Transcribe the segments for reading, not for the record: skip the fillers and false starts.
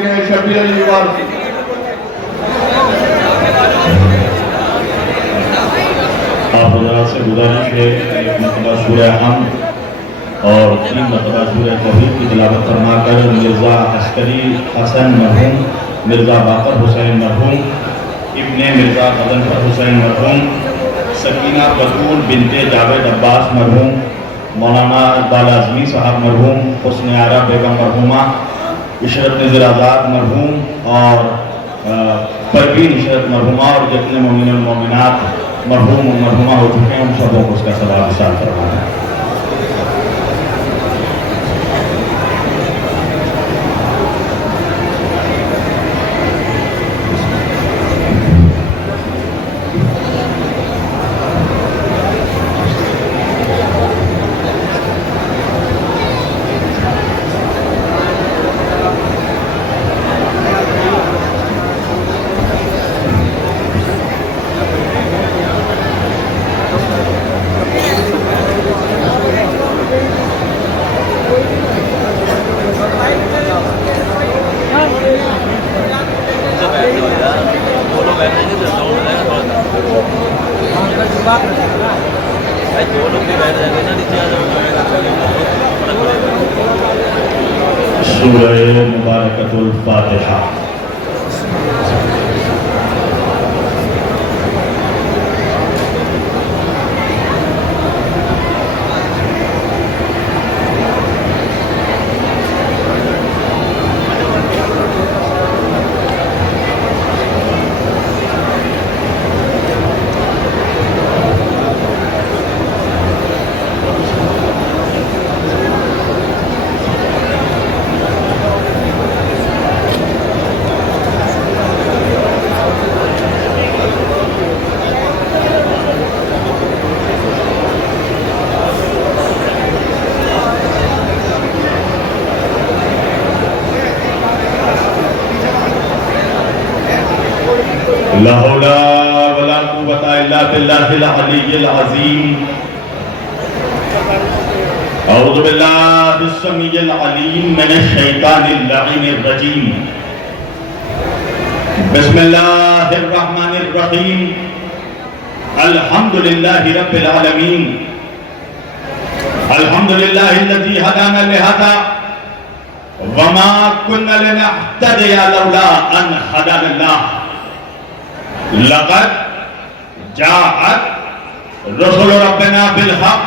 चुके हैं शब्बीर अली वारसी। आप हज़रात से गुजारिश है एक मरतबा सूरह हमद और 3 मरतबा सूरह तौहीद की तिलावत फरमाकर मिर्ज़ा अस्करी हसन मरहूम, मिर्ज़ा बाकर हुसैन मरहूम, इब्ने मिर्ज़ा गजनफर हुसैन मरहूम, सकीना बतूल बिनते जावेद अब्बास मरहूम, मौलाना इकबाल आज़मी साहब मरहूम, हुस्न आरा बेगम मरहूमा, इशरत नज़र आज़ाद मरहूम और परवीन इशरत मरहूमा और जितने मोमिन और मोमिनात मरहूम और मरहूमा हो चुके हैं उन सबों को उसका सवाब विशाल फरमाना है। सूरह मुबारकतुल फातिहा। ला हौला वला कुव्वता इल्ला बिल्लाहिल अलिय्यिल अज़ीम। अऊज़ु बिल्लाहिस समीइल अलीम मिनश शैतानिर लईनिर रजीम। बिस्मिल्लाहिर रहमानिर रहीम। अल्हम्दुलिल्लाहि रब्बिल आलमीन। अल्हम्दुलिल्लाहिल्लज़ी हदाना लिहाज़ा वमा कुन्ना लिनहतदिया लौला अन हदानल्लाह। लक़द जाअत रसूलु रब्बिना बिल हक़।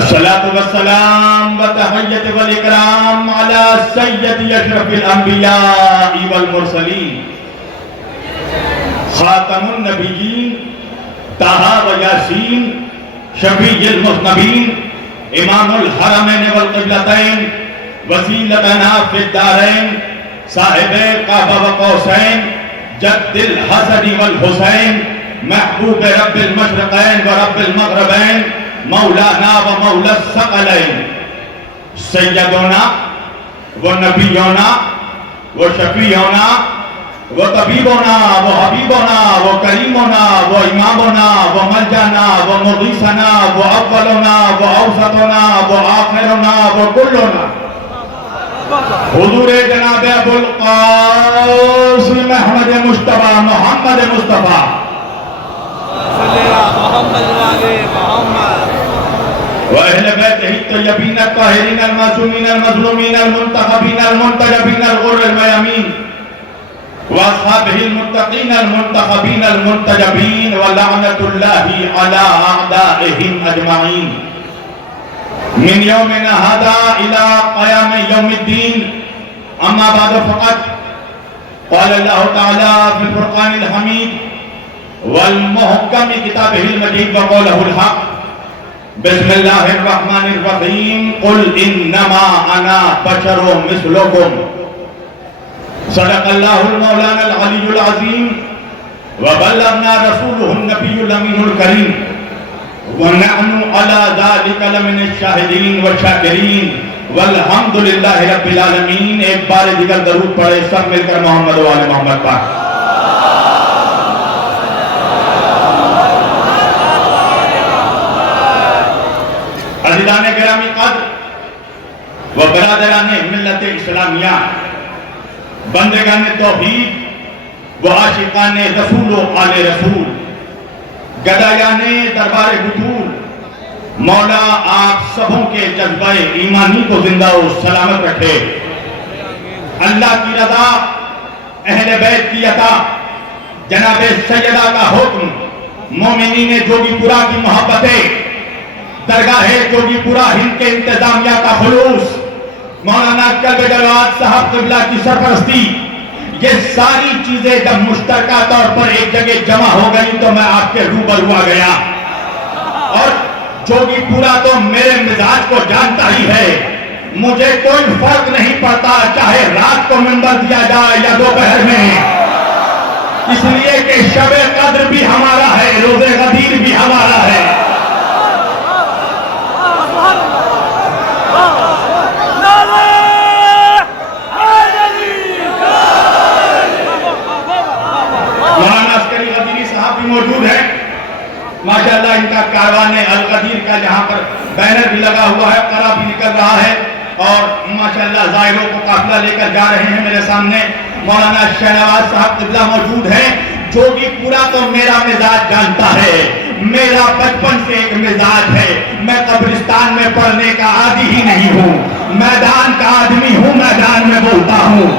अस्सलातु वस्सलाम व तहिय्यतु वल इकराम अला सय्यदि अशरफिल अंबिया'i वल मुरसलीन खातमुन नबिय्यीन ताहा व यासीन शफीउल मुज़नबीन इमामुल हरमैन वल क़िबलतैन वसीलतना फिद दारैन साहिबे काबा व कौसैन जद्दिल हसन वल हुसैन महबूब रब्बिल मशरिक़ैन व रब्बिल मग़रिबैन मौलाना व मौला सकलैन सैयदोना व नबियोना व शफीओना व तबीबोना व हबीबोना व करीमोना व इमामोना व मलजाना व मुग़ीसना व अव्वलोना व औसतोना व आखिरोना व कुल्लोना हुज़ूर जनाब अबुल क़ासिम अहमद मुस्तफ़ा मोहम्मद मुस्तफ़ा व अहले बैतिही तय्यबीन ताहिरीन अल-मासूमीन अल-मज़लूमीन अल-मुंतखबीन अल-मुंतजबीन अल-ग़ुर्र अल-मयामीन व अस्हाबिहिल मुत्तक़ीन अल-मुंतखबीन अल-मुंतजबीन व लअनतुल्लाहि अला अअदाइहिम अजमईन मिन यौमिना हादा इला क़याम यौमिद्दीन। अम्मा बाद फ़क़त क़ाल अल्लाहु तआला फ़िल फ़ुरक़ानिल हमीद वल मुहक्कम किताबिहिल मजीद व क़ौलुहुल हक़। बिस्मिल्लाहिर रहमानिर रहीम। क़ुल इन्नमा अना बशरुम मिस्लुकुम। सदक़ल्लाहुल मौलानाल अलियुल अज़ीम व बल्लगना रसूलुहुन नबियुल अमीनुल करीम व नहनु अला ज़ालिका लमिनश शाहिदीन व शाकिरीन वल्हम्दुलिल्लाहि रब्बिल आलमीन। एक बार दिगर दरूद पढ़े सब मिलकर मोहम्मद व आले मोहम्मद पाक। अज़ीज़ान गिरामी क़द्र व बरादरान मिल्लत इस्लामिया, बंदगान तौहीद व आशिकान रसूल व आले रसूल, गदायान दरबार हुजूर, मौला आप सबों के जज्बा ईमानी को जिंदा और सलामत रखे। अल्लाह की रजा, अहले बैत की अता, जनाब सैयदा का हुक्म, मोमिनीन जोगीपुरा की मोहब्बतें, दरगाह जोगीपुरा हिंद के इंतजामिया का खुलूस, मौलाना कल्ब जवाद साहब क़िबला की सरपरस्ती, ये सारी चीजें जब मुश्तरका तौर पर एक जगह जमा हो गई तो मैं आपके रूबरू आ गया। और जोगीपुरा तो मेरे मिजाज को जानता ही है, मुझे कोई फर्क नहीं पड़ता चाहे रात को मिंबर दिया जाए या दोपहर में, इसलिए कि शबे कद्र भी हमारा है, रोजे गदीर भी हमारा है। मौजूद है माशाअल्लाह, इनका कारवान अल कदीर का जहां पर बैनर भी लगा हुआ है, करा भी निकल रहा है और माशाअल्लाह जायरों को काफिला लेकर जा रहे हैं। मेरे सामने मौलाना शहनवाज साहब क़िबला मौजूद है। जोगीपुरा तो मेरा मिजाज जानता है, मेरा बचपन से एक मिजाज है, मैं कब्रिस्तान में पढ़ने का आदी ही नहीं हूँ, मैदान का आदमी हूँ, मैदान में बोलता हूँ।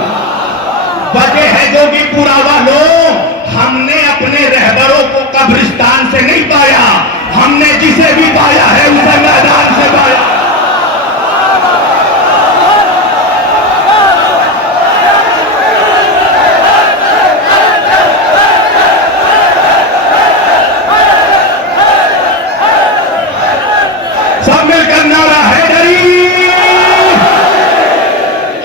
वजह है जोगीपुरा वालों, हमने अपने रहबरों को कब्रिस्तान से नहीं पाया, हमने जिसे भी पाया है उसे मैदान से पाया। सब मिलकर नारा है डरी,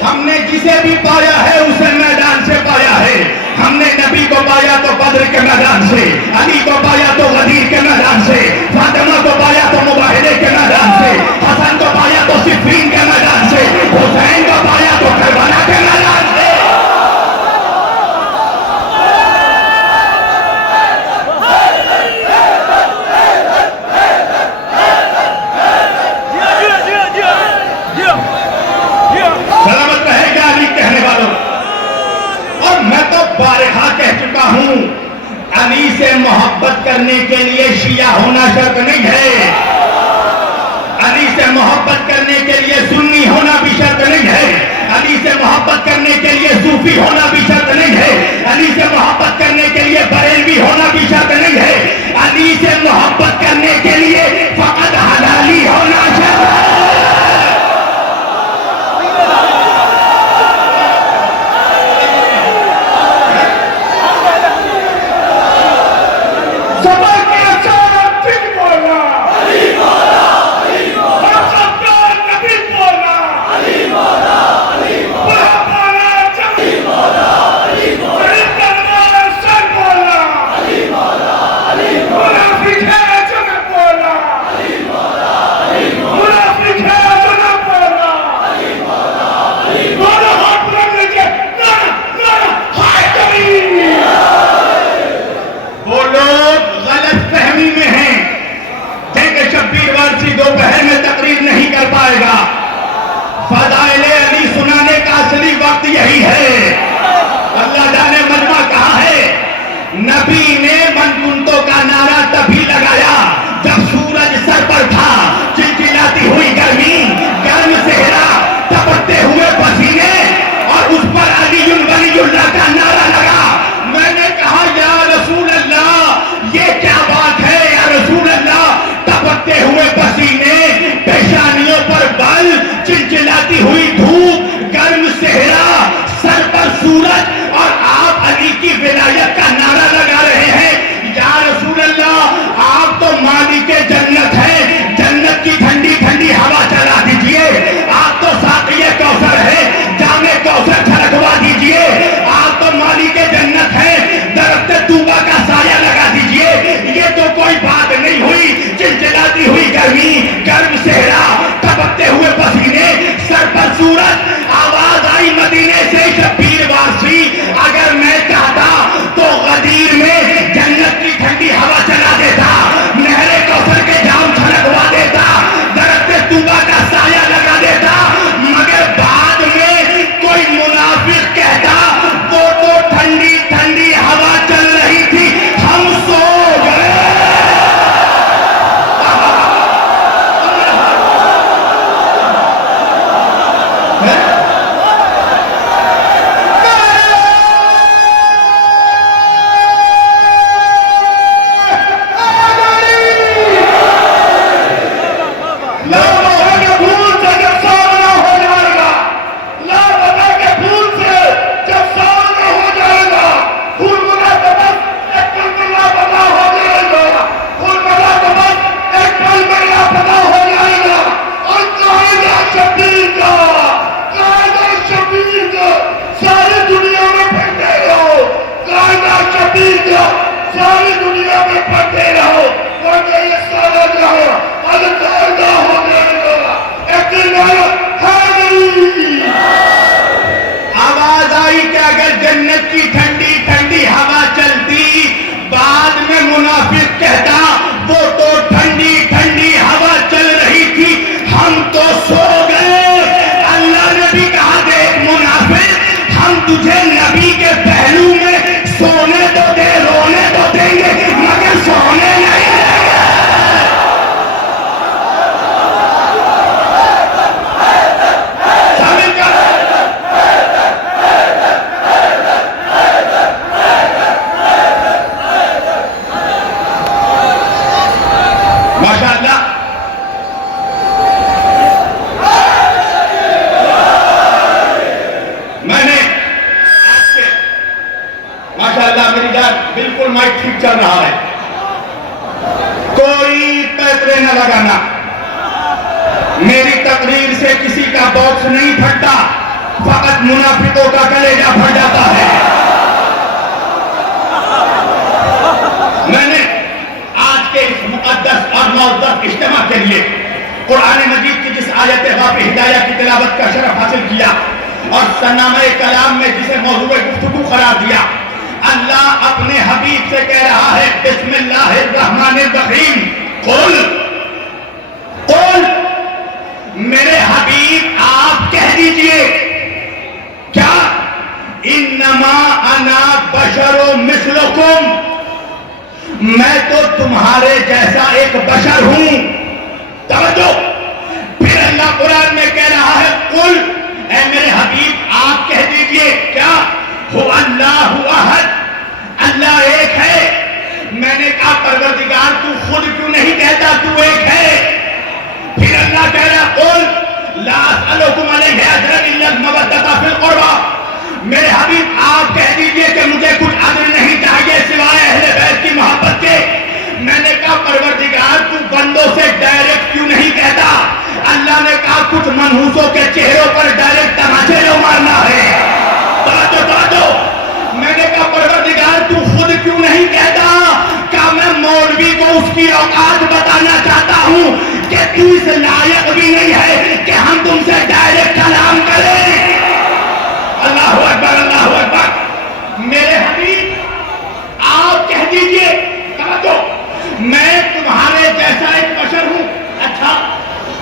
हमने जिसे भी पाया है उसे मैदान से पाया है। हमने नबी को पाया तो बद्र के मैदान से, अली को पाया तो गदीर के मैदान से, फातिमा को पाया तो मुबाहिदे के मैदान से, हसन को पाया तो सिफ़ीन के मैदान से, हुसैन को पाया तो करबला के मैदान से। सलामत रहेगा अली कहने वालों। और मैं तो बारहा कह चुका हूं, अली से मोहब्बत करने के लिए शिया होना शर्त नहीं है, अली से मोहब्बत करने के लिए सुन्नी होना भी शर्त नहीं है, अली से मोहब्बत करने के लिए सूफी होना भी शर्त नहीं है, अली से मोहब्बत करने के लिए बरेलवी होना भी शर्त नहीं है, अली से मोहब्बत करने के लिए फकत हलाली होना शर्त है। दोपहर में तकरीर नहीं कर पाएगा, फदाइले अली सुनाने का असली वक्त यही है। अल्लाह जाने मजमा कहाँ है। नबी ने मनकुंतों का नारा तभी लगाया जब सूरज सर पर था, चिलचिलाती हुई गर्मी, गर्म सेहरा, तपकते हुए पसीने, और उस पर अलीयुल वलीयुल्लाह का नारा लगा। मैंने कहा या रसूल अल्लाह, ये क्या बात है या रसूल अल्लाह, तपकते हुए पसीने, पेशानियों पर बल, चिलचिलाती हुई धूप, गर्म सेहरा, सर पर सूरज, और आप अली की विलायत का नारा लगा रहे हैं। या रसूल अल्लाह, आप तो मालिक जन्नत है, जन्नत की ठंडी ठंडी हवा चला दीजिए। आप तो साक़िए कौसर है, जामे कौसर छलकवा दीजिए। आप तो फरमाई कि अगर जन्नत की ठंडी ठंडी हवा चलती, बाद में मुनाफिक कहता वो तो ठंडी ठंडी हवा चल रही थी, हम तो सो गए। अल्लाह ने भी कहा, देख मुनाफिक, हम तुझे नबी के पहलू में सोने तो दे, रोने तो देंगे, मगर सोने नहीं देंगे। माशाअल्लाह, मैंने आपसे, माशाअल्लाह मेरी जान, बिल्कुल माइक ठीक चल रहा है, कोई पैतरे न लगाना। मेरी तकरीर से किसी का बॉक्स नहीं फटता, फकत मुनाफिकों का कलेजा फट जाता है। मैंने आज के इस मुक़द्दस और मुअज़्ज़ज़ इज्तिमा के लिए कुरान मजीद की जिस आयत बाब हिदाया की तिलावत का शरफ हासिल किया और सन्नामे कलाम में जिसे मौज़ूए गुफ्तगू करार दिया, अल्लाह अपने हबीब से कह रहा है, बिस्मिल्लाहिर्रहमानिर्रहीम, कुल कुल, मेरे हबीब आप कह दीजिए, क्या इन्नमा अना बशरुम मिस्लुकुम, मैं तो तुम्हारे जैसा एक बशर हूं। तवज्जो, फिर अल्लाह कुरान में कह रहा है, कुल, ऐ मेरे हबीब आप कह दीजिए, क्या हु अल्लाहु अहद, अल्लाह एक है। मैंने कहा परवरदिगार तू खुद क्यों नहीं कहता तू एक है? फिर अल्लाह कह रहा, कुल ला असअलुकुम अलैहि अजरन इल्ला अल-मवद्दता फिल कुर्बा, मेरे हबीब आप कह दीजिए कि मुझे कुछ अजर नहीं चाहिए सिवाय अहले बैत की मोहब्बत के। मैंने कहा परवरदिगार तू बंदों से डायरेक्ट क्यों नहीं कहता? अल्लाह ने कहा कुछ मनहूसों के चेहरों पर डायरेक्ट तमाचे जो मारना है। तो मैंने कहा परवरदिगार तू खुद क्यों नहीं कहता? क्या मैं मौलवी को उसकी औकात बताना चाहता हूं कि तू इस लायक भी नहीं है कि हम तुमसे डायरेक्ट कलाम करें। अल्लाहु अकबर, अल्लाहु अकबर। मेरे हबीब आप कह दीजिए, तो मैं तुम्हारे जैसा एक बशर हूं। अच्छा,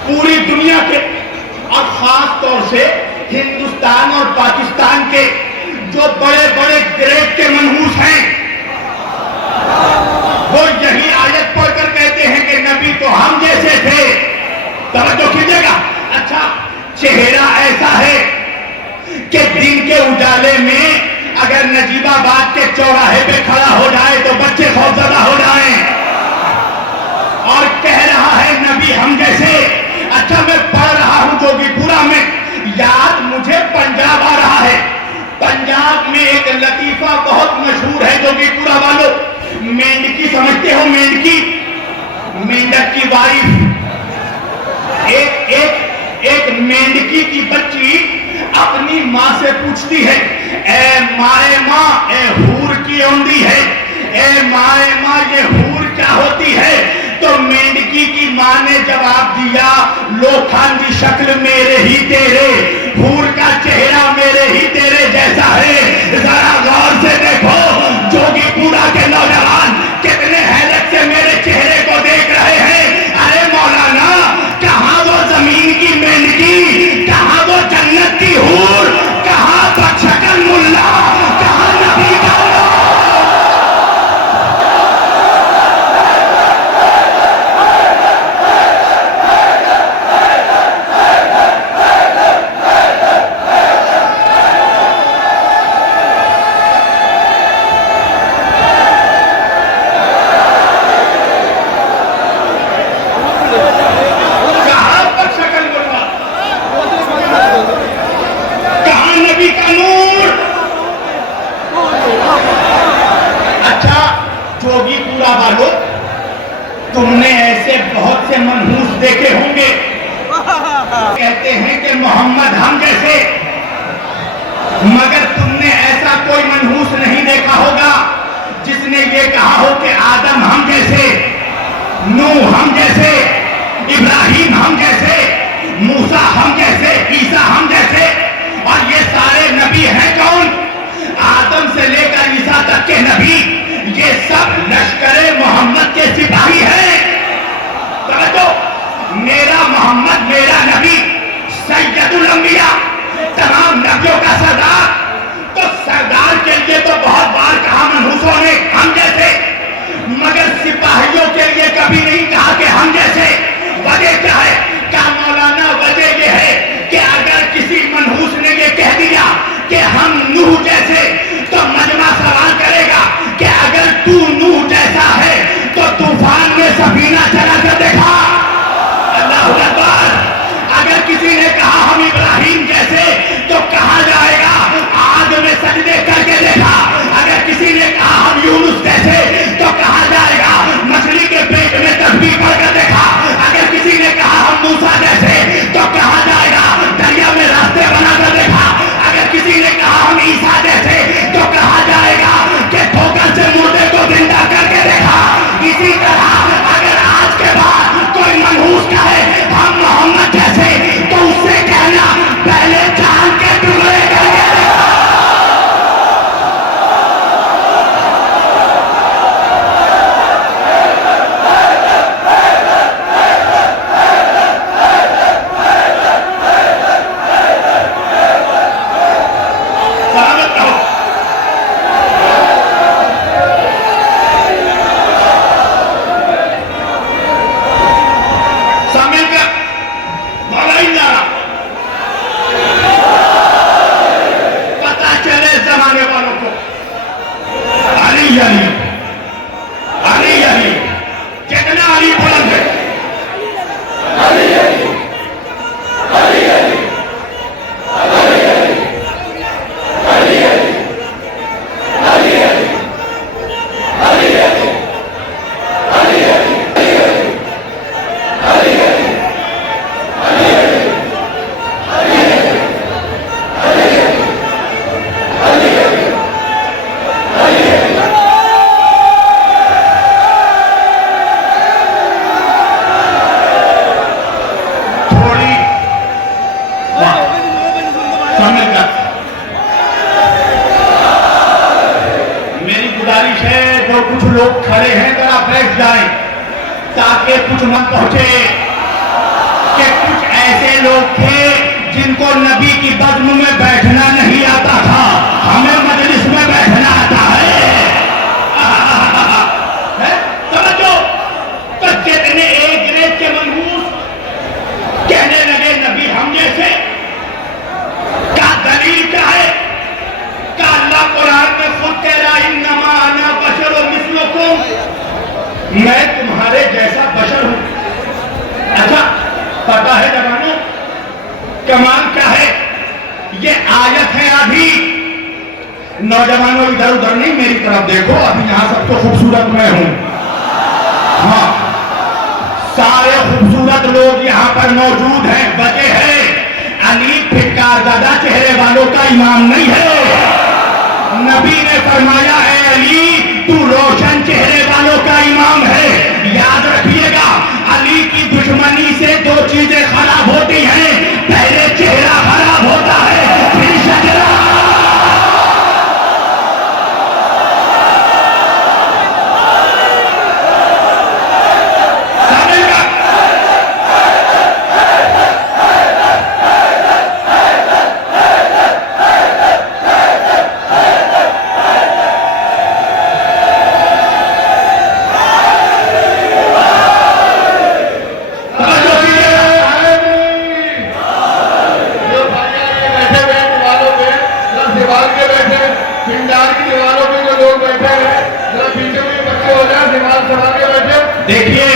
पूरी दुनिया के और खास तौर से हिंदुस्तान और पाकिस्तान के जो बड़े बड़े ग्रेड के मनहूस हैं, वो यही आयत पढ़कर कहते हैं कि नबी तो हम जैसे थे। तवज्जो कीजिएगा। अच्छा, चेहरा ऐसा है कि दिन के उजाले में अगर नजीबाबाद के चौराहे पे खड़ा हो जाए तो बच्चे खौफजदा हो जाएं, और कह रहा है नबी हम जैसे। अच्छा, मैं पढ़ रहा हूं जोगीपुरा में, याद मुझे पंजाब आ रहा है। पंजाब में एक लतीफा बहुत मशहूर है जोगीपुरा वालों, मेंढकी समझते हो? मेंढकी, मेंढक की वाइफ, एक मेंढकी की बच्ची अपनी माँ से पूछती है, ए माए माँ, ए हूर की औंधी है, ए माए माँ ये हूर क्या होती है? तो मेंढकी की माँ ने जवाब दिया, लोखंडी शक्ल मेरे ही तेरे, हूर का चेहरा मेरे ही तेरे जैसा है। जरा गौर से देखो, जोगीपुरा के नौजवान कितने हैरत से मेरे चेहरे को देख रहे हैं। अरे मौलाना, कहाँ वो जमीन की मेंढकी, कहाँ वो जन्नत की हूर, कहाँ बदशक्ल मुल्ला, कहाँ नबी का जोगीपुरा वालों, तुमने ऐसे बहुत से मनहूस देखे होंगे, कहते हैं कि मोहम्मद हम जैसे, मगर तुमने ऐसा कोई मनहूस नहीं देखा होगा जिसने ये कहा हो कि आदम हम जैसे, नूह हम जैसे, इब्राहिम हम जैसे, मूसा हम जैसे, ईसा हम जैसे। और ये सारे नबी हैं कौन? लोग खड़े हैं जरा बैठ जाएं ताकि कुछ मत पहुंचे कि कुछ ऐसे लोग थे जिनको नबी की बज़्म में बैठना नहीं आता था, हमें मजलिस में बैठना आता है। समझो, तो जितने एक रेत के मनहूस कहने लगे नबी हम जैसे, का दलील क्या है? का अल्लाह कुरान में खुद कह रहा इन्नमा अना बशरुम मिस्लुकुम, मैं तुम्हारे जैसा बशर हूं। अच्छा, पता है जवानों कमाल क्या है? ये आयत है आधी। नौजवानों इधर उधर नहीं, मेरी तरफ देखो, अभी यहां सबसे खूबसूरत मैं हूं। हाँ, सारे खूबसूरत लोग यहां पर मौजूद हैं, बचे हैं। अली फिटकारज़दा चेहरे वालों का इमाम नहीं है। नबी ने फरमाया है अली तू रोशन चेहरे वालों का इमाम है। याद रखिएगा, अली की दुश्मनी से दो चीजें खराब होती हैं, पहले चेहरा खराब होता है, फिर शजरा। देखिए,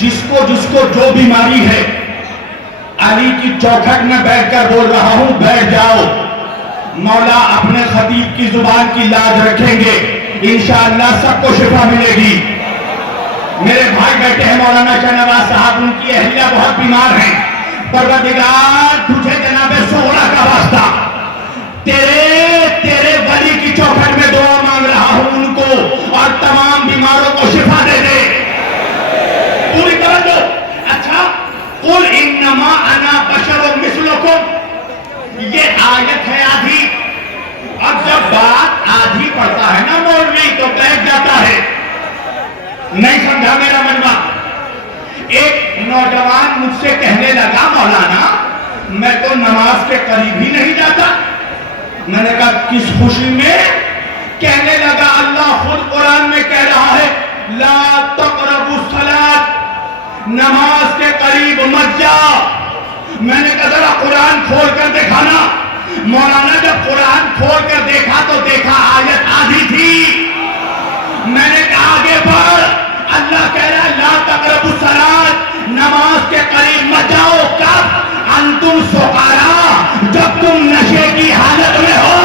जिसको जिसको जो बीमारी है, अली की चौखट में बैठकर बोल रहा हूं, बैठ जाओ। मौला अपने खतीब की जुबान की लाज रखेंगे, इंशाअल्लाह सबको शिफा मिलेगी। मेरे भाई बैठे हैं मौलाना शाहनवाज साहब, उनकी अहलिया बहुत बीमार हैं। परवरदिगार तुझे जनाबे सोहरा का वास्ता, तेरे वली की चौखट में दुआ मांग रहा हूं उनको और तमाम बीमारों को शिफा दे दे। पूरी तरह दो। अच्छा, कुल इन्नमा अना बशरुम मिस्लुकुम, ये आयत है आधी। अब जब बात आधी पड़ता है ना मौलवी तो बैठ जाता है। नहीं समझा मेरा मनवा? एक नौजवान मुझसे कहने लगा मौलाना मैं तो नमाज के करीब ही नहीं जाता। मैंने कहा किस खुशी में? कहने लगा अल्लाह खुद कुरान में कह रहा है ला तक़रबुस सलात, नमाज के करीब मत जाओ। मैंने कहा जरा कुरान खोल कर दिखाना। मौलाना जब कुरान खोल कर देखा तो देखा आयत आधी थी। मैंने कहा आगे बढ़, अल्लाह कह रहा है ला तक़रबुस सलात, नमाज के करीब मत जाओ। कब? अंतुम सुकारा, जब तुम नशे की हालत में हो।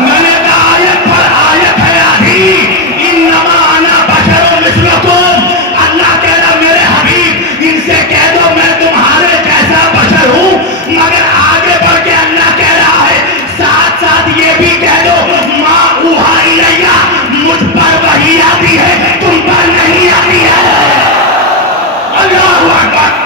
मैंने कहा आयत पर आयत है आधी, इन्नमा अना बशरुम मिस्लुकुम, अल्लाह कह रहा मेरे हबीब इनसे कह दो मैं तुम्हारे जैसा बशर हूं। मगर आगे बढ़ के अल्लाह कह रहा है साथ साथ ये भी कह दो मां उहा इलैया, मुझ पर वही आती है तुम पर नहीं आती है। अल्लाहू अकबर।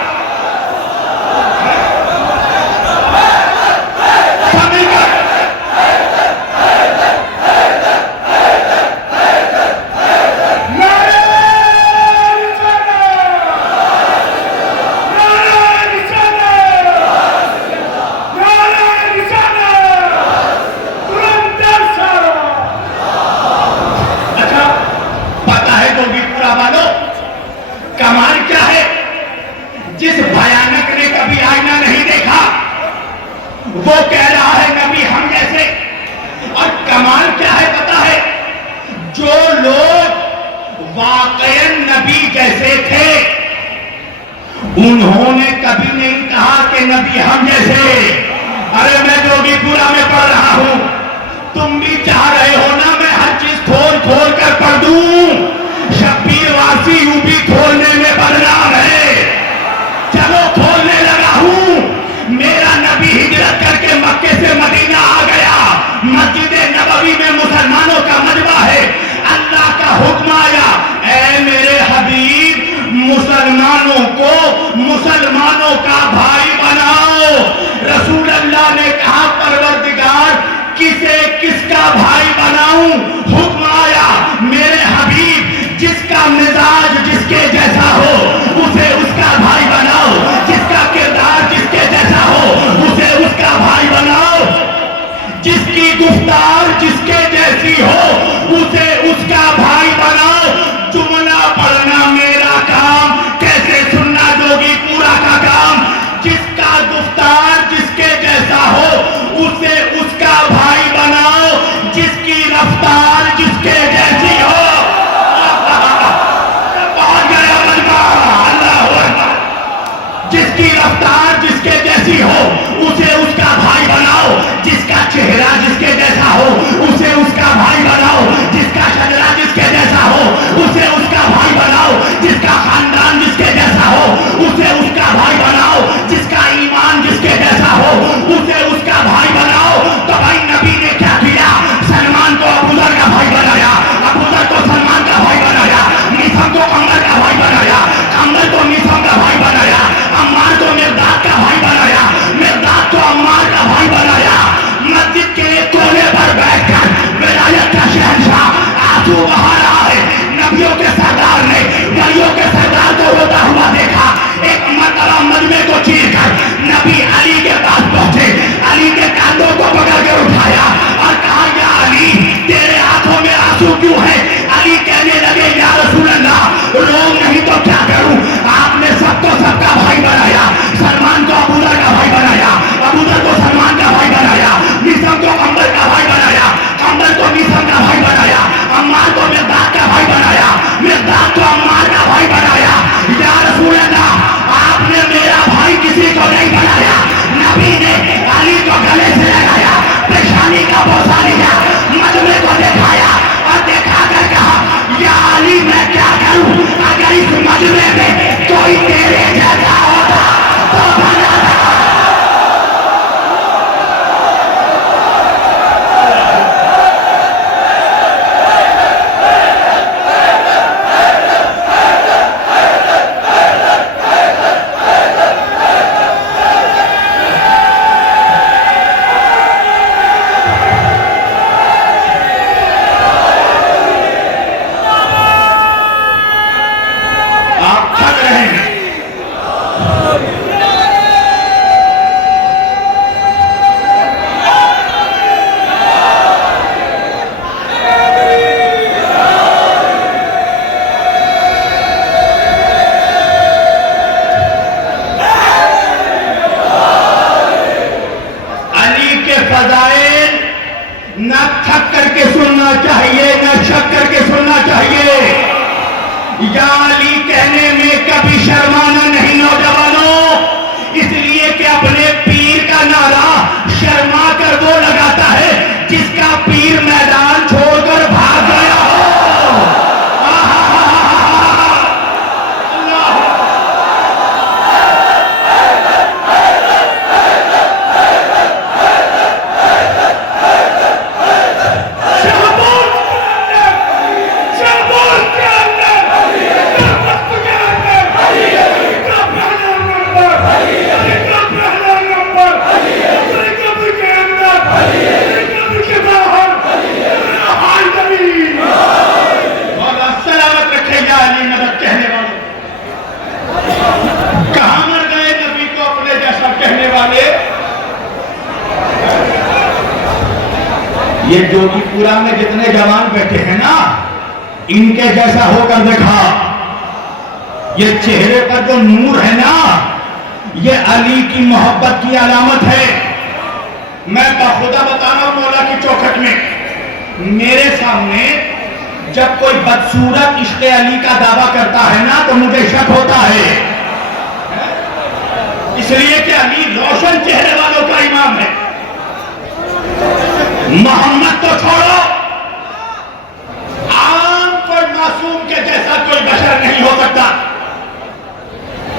जिस भयानक ने कभी आईना नहीं देखा वो कह रहा है नबी हम जैसे। और कमाल क्या है पता है? जो लोग वाकई नबी जैसे थे उन्होंने कभी नहीं कहा कि नबी हम जैसे। अरे मैं जोगीपुरा में पढ़ रहा हूं, तुम भी चाह रहे हो ना मैं हर चीज खोल खोल कर पढ़ दूं। शब्बीर वासी यूपी खोलने में बदनाम है, चलो खोलने लगा हूं। मेरा नबी हिजरत करके मक्के से मदीना आ गया। मस्जिद नबवी में मुसलमानों का मजमा है। अल्लाह का हुक्म आया ऐ मेरे हबीब मुसलमानों को मुसलमानों का भाई बनाओ। रसूल अल्लाह ने कहा परवरदिगार किसे किसका भाई बनाऊं? हुक्म आया जिसकी गुफ्तार जिसके जैसी हो उसे उसका भाई बनाओ। जुमला पढ़ना मेरा काम, कैसे सुनना जोगी पूरा का काम। जिसका गुफ्तार जिसके जैसा हो उसे उसका भाई बनाओ। जिसकी रफ्तार जिसके जैसी हो, बहुत गया बंदा, अल्लाह अकबर। जिसकी रफ्तार जिसके जैसी हो उसे उसका भाई बनाओ। जिसका चेहरा जिसके जैसा हो उसे उसका भाई बनाओ। जिसका शजरा जिसके जैसा हो उसे उसका भाई बनाओ। जिसका खानदान जिसके जैसा हो उसे उसका भाई बनाओ। जिसका ईमान जिसके जैसा हो उसे उसका भाई बनाओ। तो भाई नबी ने क्या किया? सलमान को अबूजर का भाई बनाया, अबूजर को सलमान का भाई बनाया, मिसम को अमर का भाई बनाया, अमर को मिसम का भाई बनाया, अम्मार को मिर्दाद का भाई बनाया, मिर्दाद को अम्मार का भाई बनाया। मस्जिद के एक कोने पर बैठकर विलायत का शहंशाह आंसू बहा रहा है। नबियों के सरदार ने वलियों के सरदार को रोता हुआ देखा। एक मरतबा मजमे को चीर कर नबी अली के पास पहुंचे। अली के कांधों को पकड़ कर उठाया और कहा, या अली तेरे आंखों में आंसू क्यों है? अली कहने लगे, या रसूल अल्लाह, रो नहीं तो क्या करूं? आपने सबको सबका भाई बनाया। सलमान को अबूजर का भाई बनाया, अबूजर को सलमान का भाई बनाया, मिसम को अम्बर का भाई बनाया, अम्बर को मिसम का भाई बनाया, अम्मार को मिर्दाद का भाई बनाया, मिर्दाद को अम्मार का भाई बनाया। या रसूल अल्लाह, आपने मेरा भाई किसी को नहीं बनाया। नबी ने अली को गले से लगाया, पेशानी का बोसा लिया, मजमे को दिखाया और देखा कर कहा, या अली मैं क्या करूं? अगर इस मजमे में कोई तेरे जैसा होता तो बना था। आप थक रहे हैं। अली के फजाइल न थक करके सुनना चाहिए, न शक करके सुनना चाहिए। या अली कहने में कभी शर्माना नहीं नौजवानों, इसलिए कि अपने पीर का नारा शर्मा कर वो लगाता है जिसका पीर मैदान छोड़कर भाग गया हो। ये जोगीपुरा में जितने जवान बैठे हैं ना, इनके जैसा होकर देखा। ये चेहरे पर जो नूर है ना, ये अली की मोहब्बत की अलामत है। मैं बाखुदा बता रहा हूं मौला की चौखट में, मेरे सामने जब कोई बदसूरत इश्क अली का दावा करता है ना, तो मुझे शक होता है। इसलिए कि अली रोशन चेहरे वालों का इमाम है। मोहम्मद तो छोड़ो, आम कोई मासूम के जैसा कोई बशर नहीं हो सकता।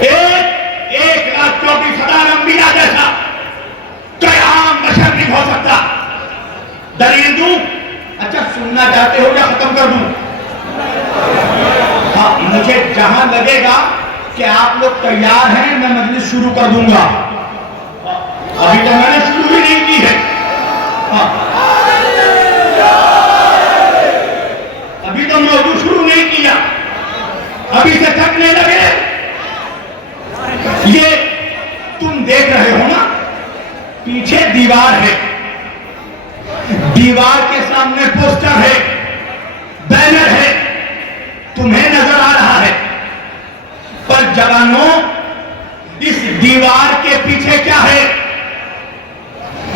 एक लाख 24,000 अंबिया जैसा कोई आम बशर नहीं हो सकता। दलील दूं? अच्छा सुनना चाहते हो या खत्म कर दूं? हाँ, मुझे जहां लगेगा कि आप लोग तैयार हैं, मैं मजलिस शुरू कर दूंगा। अभी तो मैंने शुरू ही नहीं की है। हाँ, अभी तो मौजूद शुरू नहीं किया, अभी से थकने लगे। ये तुम देख रहे हो ना, पीछे दीवार है, दीवार के सामने पोस्टर है, बैनर है, तुम्हें नजर आ रहा है, पर जवानों इस दीवार के पीछे क्या है,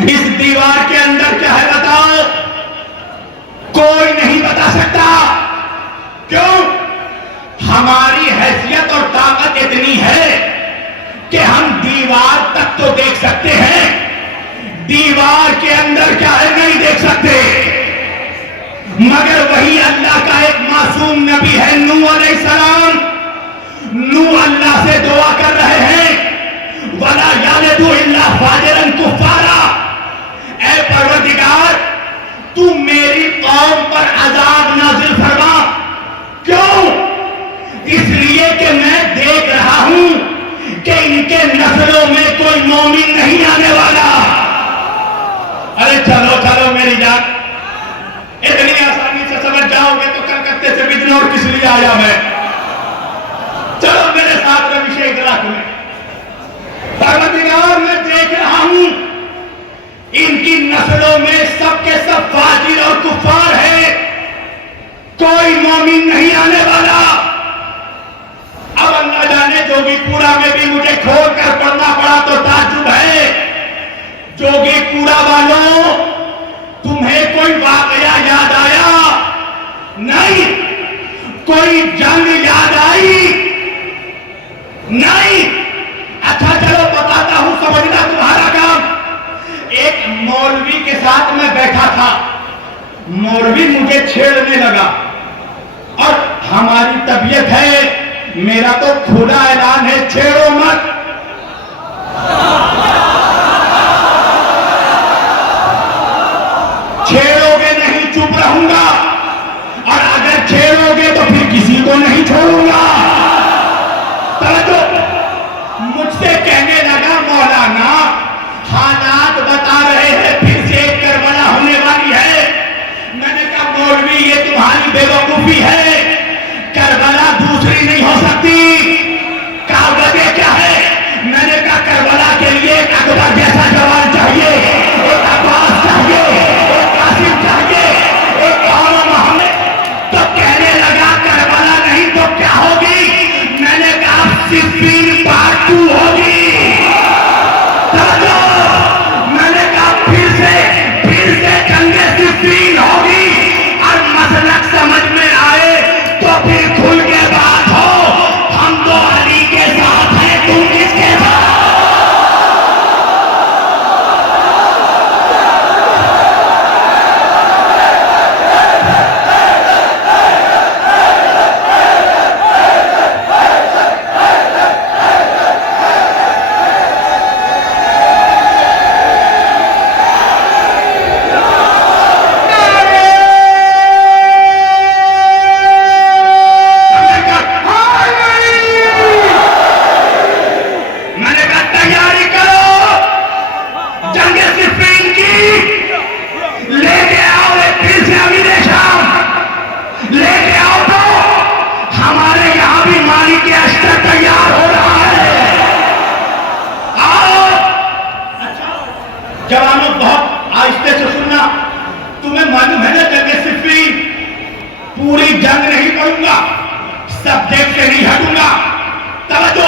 इस दीवार के अंदर क्या है बताओ? कोई नहीं बता सकता। क्यों? हमारी हैसियत और ताकत इतनी है कि हम दीवार तक तो देख सकते हैं, दीवार के अंदर क्या है नहीं देख सकते। मगर वही अल्लाह का एक मासूम नबी है नूह अलैहिस्सलाम, नूह अल्लाह से दुआ कर रहे हैं, वला यालिदु इल्ला फाजिरन कुफारा, ऐ परवरदिगार तू मेरी कौम पर अजाब नाजिल फरमा। क्यों? इसलिए कि मैं देख रहा हूं कि इनके नस्लों में कोई मोमिन नहीं आने वाला। अरे चलो चलो मेरी जान, इतनी आसानी से समझ जाओगे तो कलकत्ते से बिजनौर किस लिए आया मैं? चलो मेरे साथ में विषय इदराक में। परवरदिगार मैं देख रहा हूं इनकी नस्लों में सबके सब फाजिर और कुफार है, कोई मोमिन नहीं आने वाला। अब अल्लाह जाने जोगीपुरा में भी मुझे खोल कर पढ़ना पड़ा तो ताज्जुब है। जोगीपुरा वालों, तुम्हें कोई वाकया याद आया? नहीं। कोई जंग याद आई? नहीं। अच्छा चलो बताता हूं, समझना तुम्हारा काम। एक मौलवी के साथ मैं बैठा था, मौलवी मुझे छेड़ने लगा, और हमारी तबीयत है, मेरा तो खुला ऐलान है, छेड़ो मत। छेड़ोगे नहीं चुप रहूंगा, और अगर छेड़ोगे तो फिर किसी को नहीं छोड़ूंगा। तो मुझसे कहने लगा मौलाना हालात बता रहे हैं फिर से एक करबला होने वाली है। मैंने कहा मौलवी ये तुम्हारी बेवकूफी है, करबला दूसरी नहीं हो सकती। कहा वजह क्या है? मैंने कहा करबला के लिए एक अकबर जैसा जवान चाहिए, एक अब्बास चाहिए, एक कासिम चाहिए, एक और मोहम्मद। तो कहने लगा करबला नहीं तो क्या होगी? मैंने कहा सिफीन पार्ट 2 होगी। मैंने कहा फिर से जंगे सिफीन होगी, और मसलक समझ में आए तो फिर खुल के बात हो, हम तो अली के साथ हैं, तुम किसके साथ? जवानों बहुत आहिस्ते से सुनना, तुम्हें मालूम है ना जंगे सिफीन, पूरी जंग नहीं पढ़ूंगा, सब्जेक्ट से नहीं हटूंगा। तवज्जो,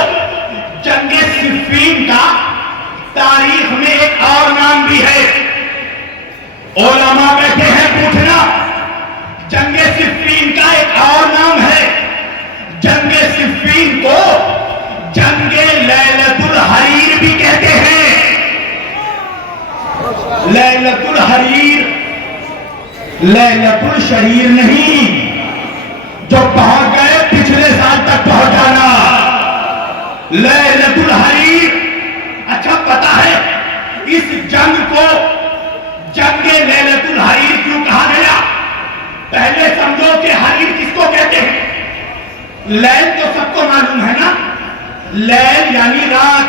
जंगे सिफीन का तारीख में एक और नाम भी है, उलमा बैठे हैं पूछना। जंगे सिफीन का एक और नाम है, जंगे सिफीन को जंगे लैलतुल हरीर भी कहते हैं। लैलतुल हरीर, लैलतुल शरीर नहीं, जो पहुंच गए पिछले साल तक पहुंच जाना। लैलतुल हरीर। अच्छा पता है इस जंग को जंगे लैलतुल हरीर क्यों कहा गया? पहले समझो कि हरीर किसको कहते हैं। लैल तो सबको मालूम है ना, लैल यानी रात।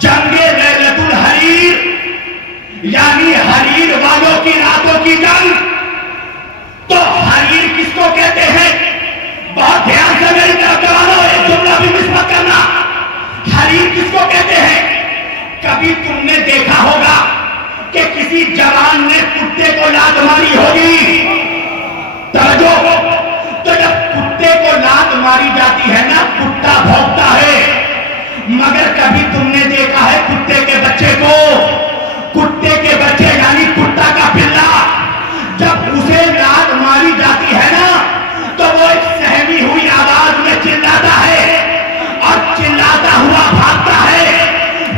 जंगे लैलतुल हरीर यानी हरीर वालों की रातों की जंग। तो हरीर किसको कहते हैं? बहुत ध्यान से मेरी तरफ जवानों, एक जुमला भी मिस मत करना। हरीर किसको कहते हैं? कभी तुमने देखा होगा कि किसी जवान जवान ने कुत्ते को लात मारी होगी। तवज्जो, तो जब कुत्ते को लात मारी जाती है ना, कुत्ता भौंकता है, मगर कभी तुमने देखा है कुत्ते के बच्चे को? कुत्ते के बच्चे यानी कुत्ता का पिल्ला, जब उसे लात मारी जाती है ना, तो वो एक सहमी हुई आवाज में चिल्लाता है और चिल्लाता हुआ भागता है।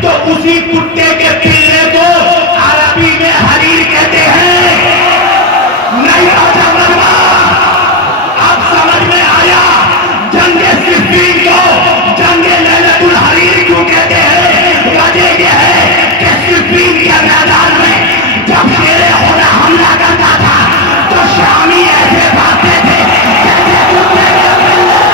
तो उसी कुत्ते के पिल्ले को अरबी में हरीर कहते हैं। नहीं आता समझ में? अब समझ में आया जंगे सिफ़ीन को जंगे लैलतुल हरीर क्यों कहते हैं? वजह यह है कि सिफ़ीन के मैदान में जब शेरे खुदा हमला करता था तो शामी ऐसे भागते थे जैसे कुत्ते के पिल्ले।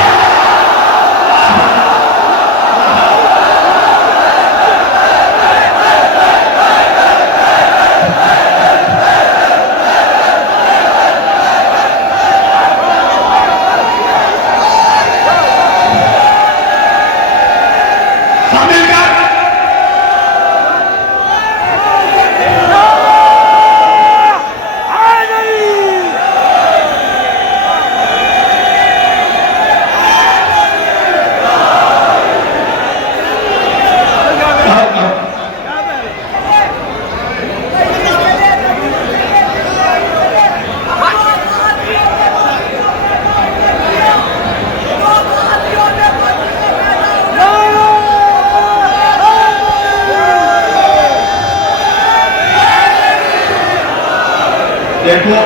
देखो,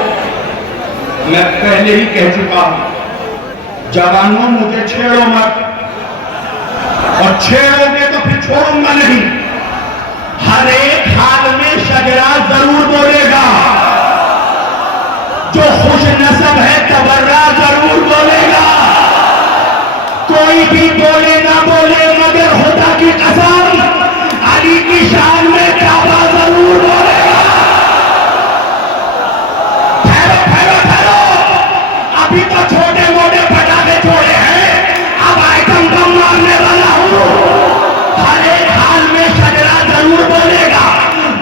मैं पहले ही कह चुका हूं, जवानों मुझे छेड़ो मत, और छेड़ोगे तो फिर छोड़ूंगा नहीं। हर एक हाल में शजरा जरूर बोलेगा, जो खुश नसब है तबर्रा जरूर बोलेगा। कोई भी बोले ना बोले, मगर खुदा की कसम अली की शान में काबा जरूर बोलेगा। अभी तो छोटे मोटे पटाखे छोड़े हैं, अब आइटम बम मारने वाला हूं। हर एक हाल में शजरा जरूर बोलेगा,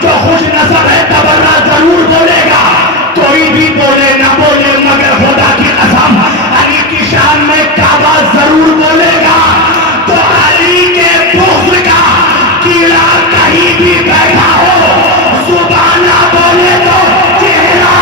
जो खुश नसब है तबर्रा जरूर बोलेगा। कोई भी बोले ना बोले, मगर खुदा की कसम अली की शान में काबा जरूर बोलेगा। तो अली के बुग़्ज़ का कीड़ा कहीं भी बैठा हो, जुबान ना बोले तो चेहरा।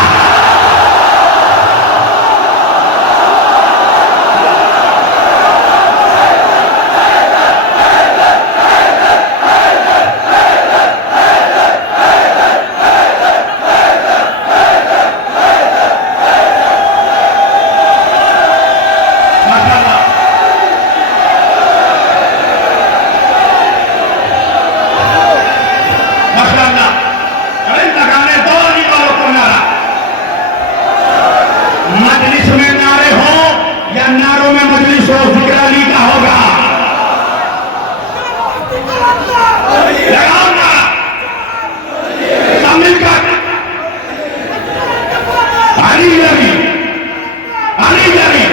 मजलिस में नारे हो या नारों में मजलिस हो, जिक्र अली का होगा। लगाओ ना सब मिलकर अली अली अली अली।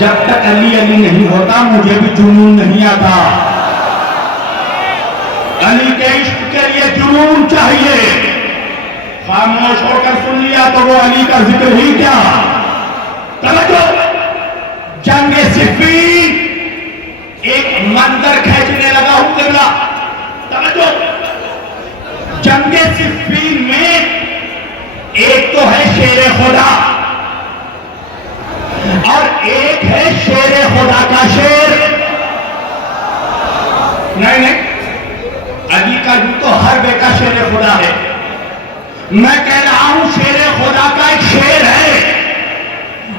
जब तक अली अली नहीं होता मुझे भी जुनून नहीं आता। अली के इश्क के लिए जुनून चाहिए। खामोश होकर सुन लिया तो वो अली का जिक्र ही क्या। तवज्जो, जंगे सिफ़ीन एक मंजर खींचने लगा हूं क़िबला। तवज्जो, जंगे सिफ़ीन में एक तो है शेर खुदा और एक है शेर खुदा का शेर। नहीं, अली का यूं तो हर बेटा शेर खुदा है। मैं कह रहा हूं शेर खुदा का एक शेर है,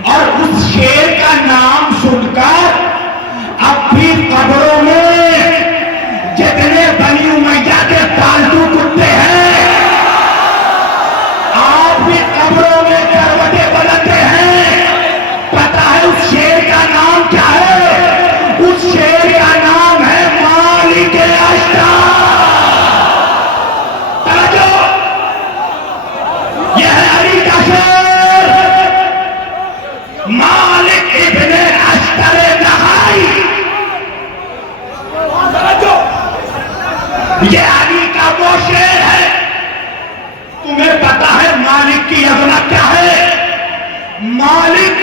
और उस शेर का नाम सुनकर अब भी कब्रों में जितने बनी मालिक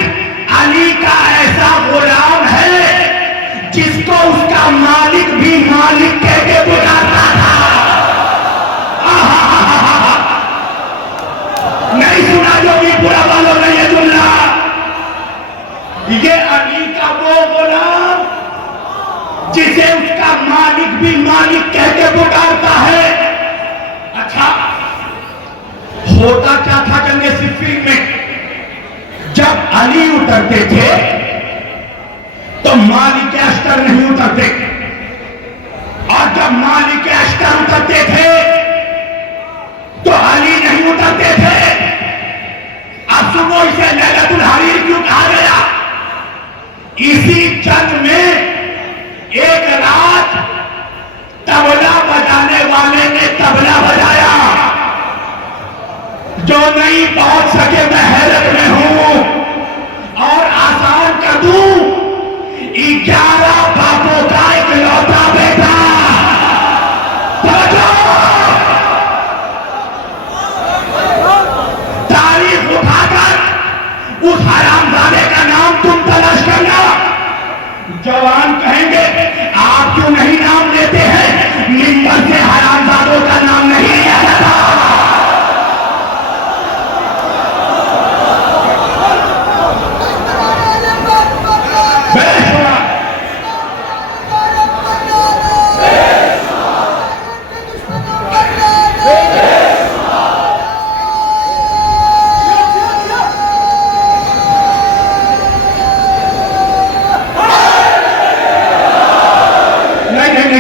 अली का ऐसा गुलाम है जिसको उसका मालिक भी मालिक कह के पुकारता था। नहीं सुना जो भी पूरा वालों ने ये जुमला, ये अली का वो गुलाम जिसे उसका मालिक भी मालिक कह के पुकारता है। अच्छा, होता क्या था जंगे सिफ़ीन में? जब अली उतरते थे तो मालिक अस्कर नहीं उतरते, और जब मालिक अस्कर उतरते थे तो अली नहीं उतरते थे। अब सुनो, इसे लैलतुल हरीर क्यों कहा गया? इसी जंग में एक रात तबला बजाने वाले ने तबला बजाया। जो नहीं पहुंच सके मैं हैरत में हूं, और आसान कर दूं, 11 बापों का इकलौता बेटा। तारीख उठाकर उस हरामजादे का नाम तुम तलाश करना। जवान कहेंगे आप क्यों नहीं नाम लेते हैं? मिंबर से हरामजादों का नाम नहीं लिया जाता।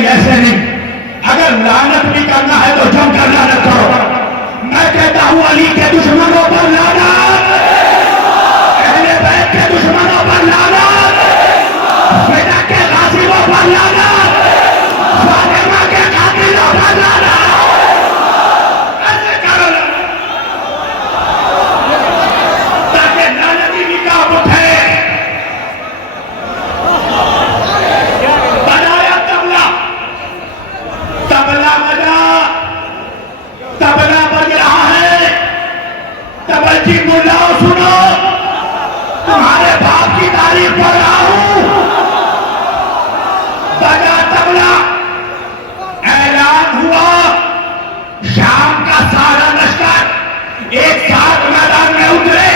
ऐसे नहीं, अगर लानत भी करना है तो जमकर लानत करो। मैं कहता हूं अली के दुश्मनों पर लानत, अहले बैत के दुश्मनों पर लानत, बेटा के गाजिबों पर लानत, फातिमा के कातिलों पर लानत। ऐसे करो ताकि लानती निकाब उठे। तबला बज रहा है। तबलजी मुल्लाओ सुनो, तुम्हारे बाप की तारीफ पढ़ रहा हूं। बजा तबला, ऐलान हुआ, शाम का सारा लश्कर एक साथ मैदान में उतरे।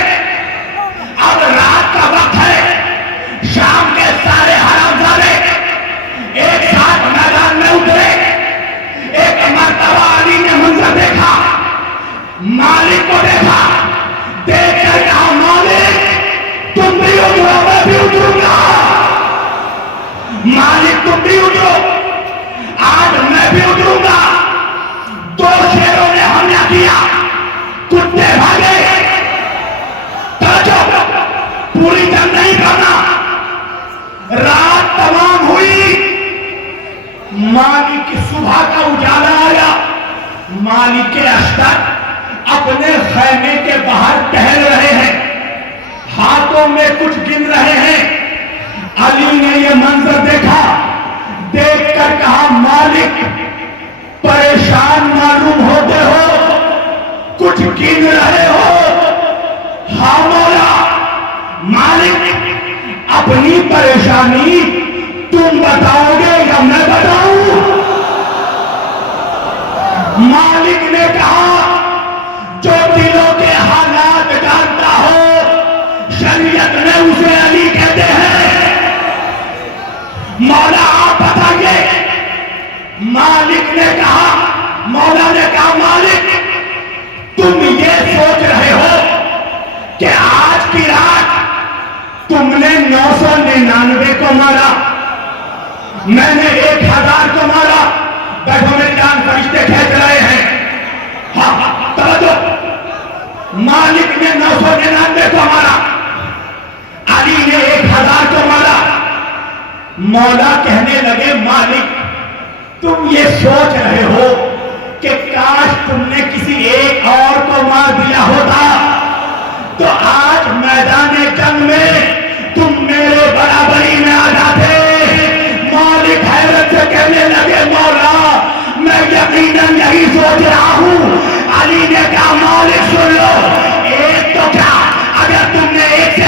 अब रात का वक्त है, शाम के सारे हरामजादे एक साथ मैदान में उतरे। एक मर्तबा अली ने मंजर देखा, मालिक को देखा, देख कर कहा मालिक तुम भी उतरो, मैं भी उतरूंगा। मालिक तुम भी उतरो, आज मैं भी उतरूंगा। 2 शेरों ने हमला किया, कुत्ते भागे। पूरी जंग नहीं करना। रात तमाम हुई, मालिक की सुबह का उजाला आया। मालिक के अस्कर अपने खैमे के बाहर टहल रहे हैं, हाथों में कुछ गिन रहे हैं। अली ने यह मंजर देखा, देखकर कहा मालिक परेशान मालूम होते हो, कुछ गिन रहे हो? हाँ मौला। मालिक अपनी परेशानी तुम बताओगे या मैं बताऊं? मालिक ने कहा जो दिलों के हालात जानता हो, शरीयत में उसे अली कहते हैं। मौला आप बताइए। मालिक ने कहा, मौला ने कहा मालिक तुम ये सोच रहे हो कि आज की रात तुमने 999 को मारा, मैंने 1000 को मारा। बैठो मेरी जान, फरिश्ते खेच रहे हैं। हाँ तवज्जो, मालिक ने 999 को मारा, अली ने 1000 को मारा। मौला कहने लगे मालिक तुम ये सोच रहे हो कि काश तुमने किसी एक और को मार दिया होता तो आज मैदान जंग में तुम मेरे बराबरी में आ जाते। मालिक हैरत से कहने लगे मौला मैं यकीनन यही सोच रहा हूं। अली ने कहा मालिक सुन लो, एक तो क्या, अगर तुमने एक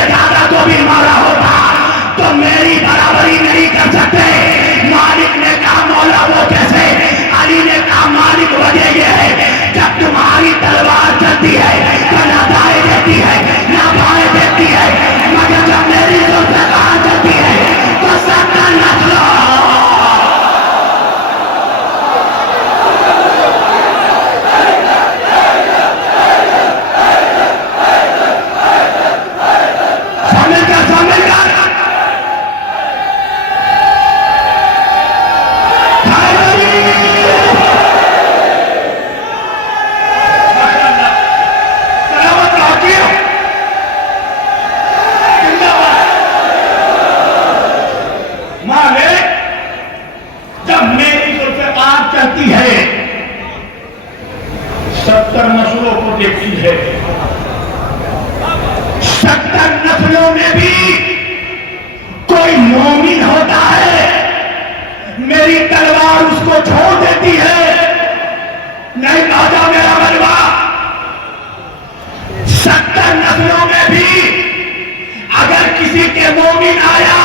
ये मोमिन आया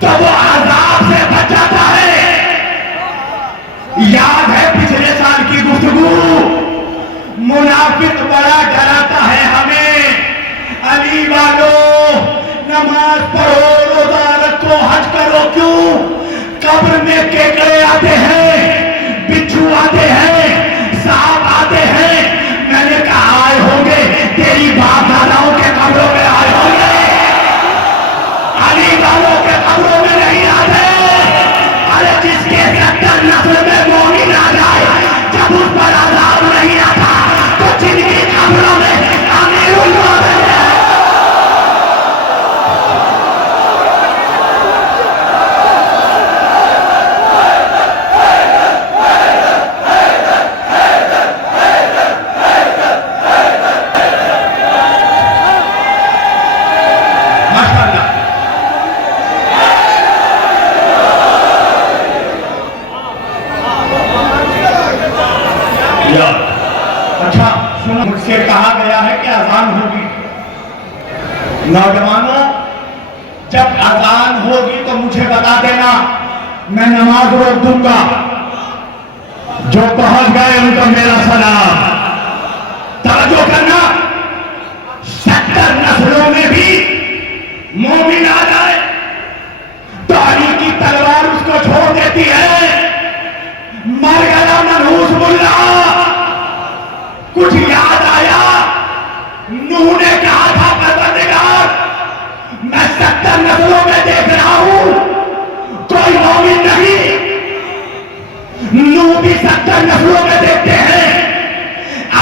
तो वो अजाब से बच जाता है। याद है पिछले साल की गुफ्तगू, मुनाफिक बड़ा डराता है हमें, अली वालों नमाज पढ़ो, रोजा रखो, हज करो, क्यों? कब्र में केकड़े आते हैं, बिच्छू आते हैं, सांप आते हैं। मैंने कहा आए होंगे, तेरी बाप दादाओं के कब्रों में आए होंगे, अली वालों के कब्रों में नहीं आते। अरे जिसके 70 नस्ल में मोमिन आ जाए, जब उस पर अज़ाब नहीं आता तो जिनकी कब्रों में अमीरुल मोमिनीन है। अच्छा सुनो, मुझसे कहा गया है कि अजान होगी। नौजवानों, जब अजान होगी तो मुझे बता देना, मैं नमाज रोक दूंगा। जो पहुंच गए उनको मेरा सलाम। तवज्जो करना, 70 नस्लों में भी मोमिन आ जाए तो अली की तलवार उसको छोड़ देती है। मर गया मनहूस मुल्ला, कुछ याद आया, नूह ने कहा था परवरदिगार मैं 70 नस्लों में देख रहा हूं कोई मोमिन नहीं। नूह भी 70 नस्लों में देखते हैं,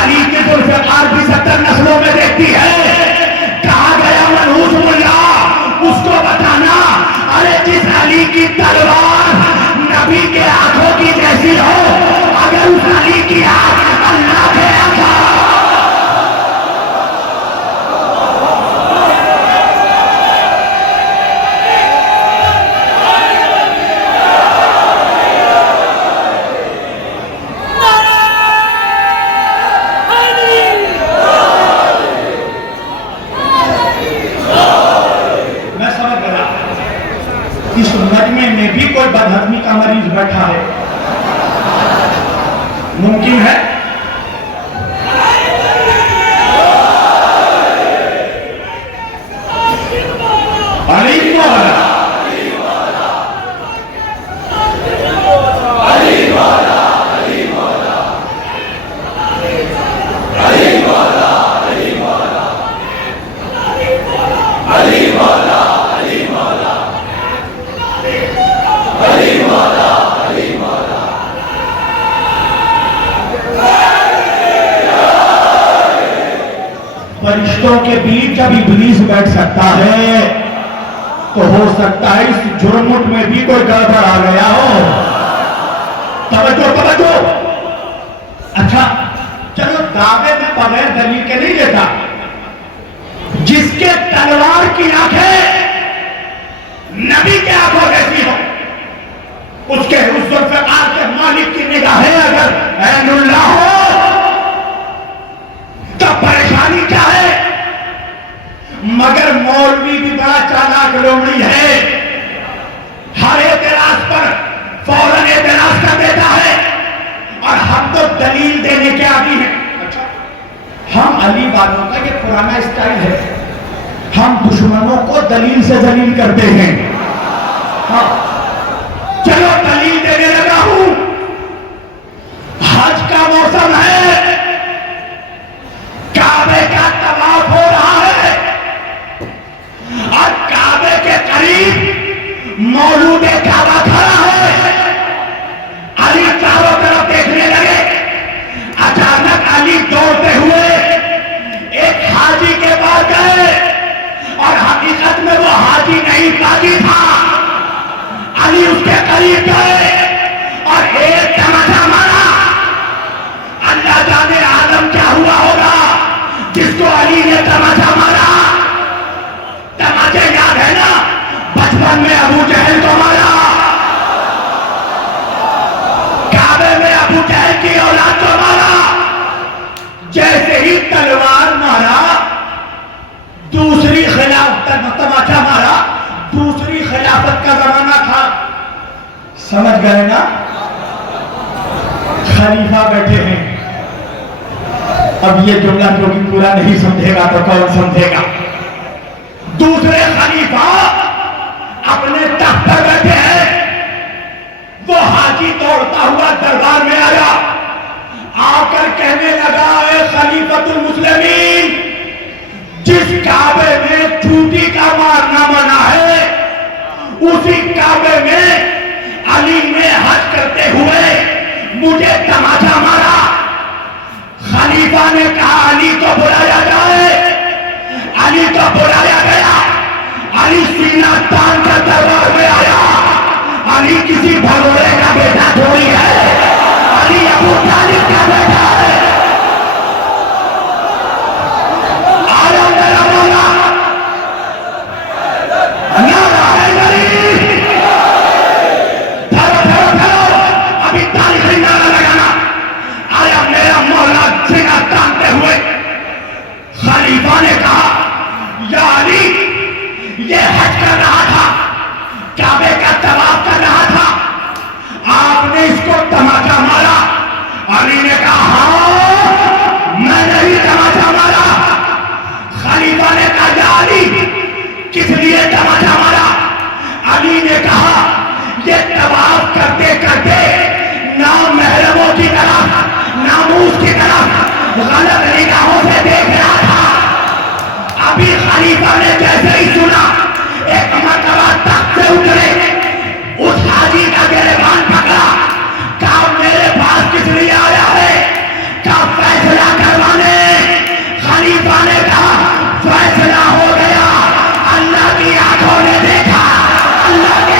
अली के जुल्फ़िकार भी 70 नस्लों में देखती है। कहा गया मनहूस मुल्ला, उसको बताना, अरे जिस अली की तलवार नबी के आंखों की जैसी हो, अगर उस अली की आंख अल्लाह के आंखों। मैं समझ गया इस मजमे में भी कोई बदहजमी का मरीज बैठा है, मुमकिन है। अली मौला, फरिश्तों के बीच जब इब्लीस बैठ सकता है तो हो सकता है इस जुर्मुट में भी कोई गड़बड़ आ गया हो। तवज्जो तवज्जो। अच्छा चलो, दावे में बगैर दलील के नहीं लेता। जिसके तलवार की आंखें नबी के आंखों जैसी हो, उसके उस जुल्फ़िकार के मालिक की निगाहें अगर ऐनुल्लाह हो तो परेशानी क्या है? मगर मौलवी भी बड़ा चालाक लोमड़ी है, हर एतराज पर फौरन एतराज कर देता है, और हम तो दलील देने के आदी हैं। अच्छा, हम अली वालों का ये पुराना स्टाइल है, हम दुश्मनों को दलील से जलील करते हैं। हाँ, चलो दलील देने लगा हूं। हज का मौसम है, काबे का तवाफ हो रहा है, और काबे के करीब मौलूद काबा खड़ा है। अली चारों तरफ देखने लगे, अचानक अली दौड़ते हुए एक हाजी के पास गए, और हकीकत में वो हाजी नहीं काजी था। अली उसके करीब गए और एक तमाचा मारा। अल्लाह जाने आलम क्या हुआ होगा जिसको अली ने तमाचा मारा। तमाचे याद है ना, बचपन में अबू जहल को मारा, काबे में अबू जहल की औलाद को मारा। जैसे ही तलवार मारा, दूसरी खिलाफ तमाचा समझ गए ना? खलीफा बैठे हैं। अब ये जुमला जो कि पूरा नहीं समझेगा तो कौन समझेगा? दूसरे खलीफा अपने तख्त पर बैठे हैं। वो हाजी दौड़ता हुआ दरबार में आया, आकर कहने लगा, ए खलीफतुल मुस्लिमीन, जिस काबे में चूटी का मारना मना है, उसी काबे में अली ने हज करते हुए मुझे तमाचा मारा। खलीफा ने कहा, अली को बुलाया जाए। अली को बुलाया गया। अली सीना तान कर दरबार में आया। अली किसी भगोड़े का बेटा थोड़ी है, अली अबू तालिब का बेटा है। आया मेरा मौला, नारा हैदरी, अभी तारीख ही नारा लगाना। आया मेरा मौला सीना तानते हुए। खलीफा ने कहा, या अली, ये हज कर रहा था, काबे का तवाफ कर रहा था, आपने इसको तमाचा मारा। अली ने कहा, हाँ, मैंने ही तमाचा मारा। खलीफा ने कहा, या अली, किस लिए तमाचा मारा? अली ने कहा, ये तवाफ करते करते ना महरमों की तरफ, नामूस की तरफ गलत निगाहों से देख रहा था। अभी खलीफा ने जैसे ही सुना, एक मरतबा तख्त से उतरे, उस हाजी का गिरबान पकड़ा, कहा, मेरे पास किस लिए आया है? कहा, फैसला करवाने। खलीफा ने कहा, फैसला हो गया। अल्लाह की आंखों ने देखा, अल्लाह के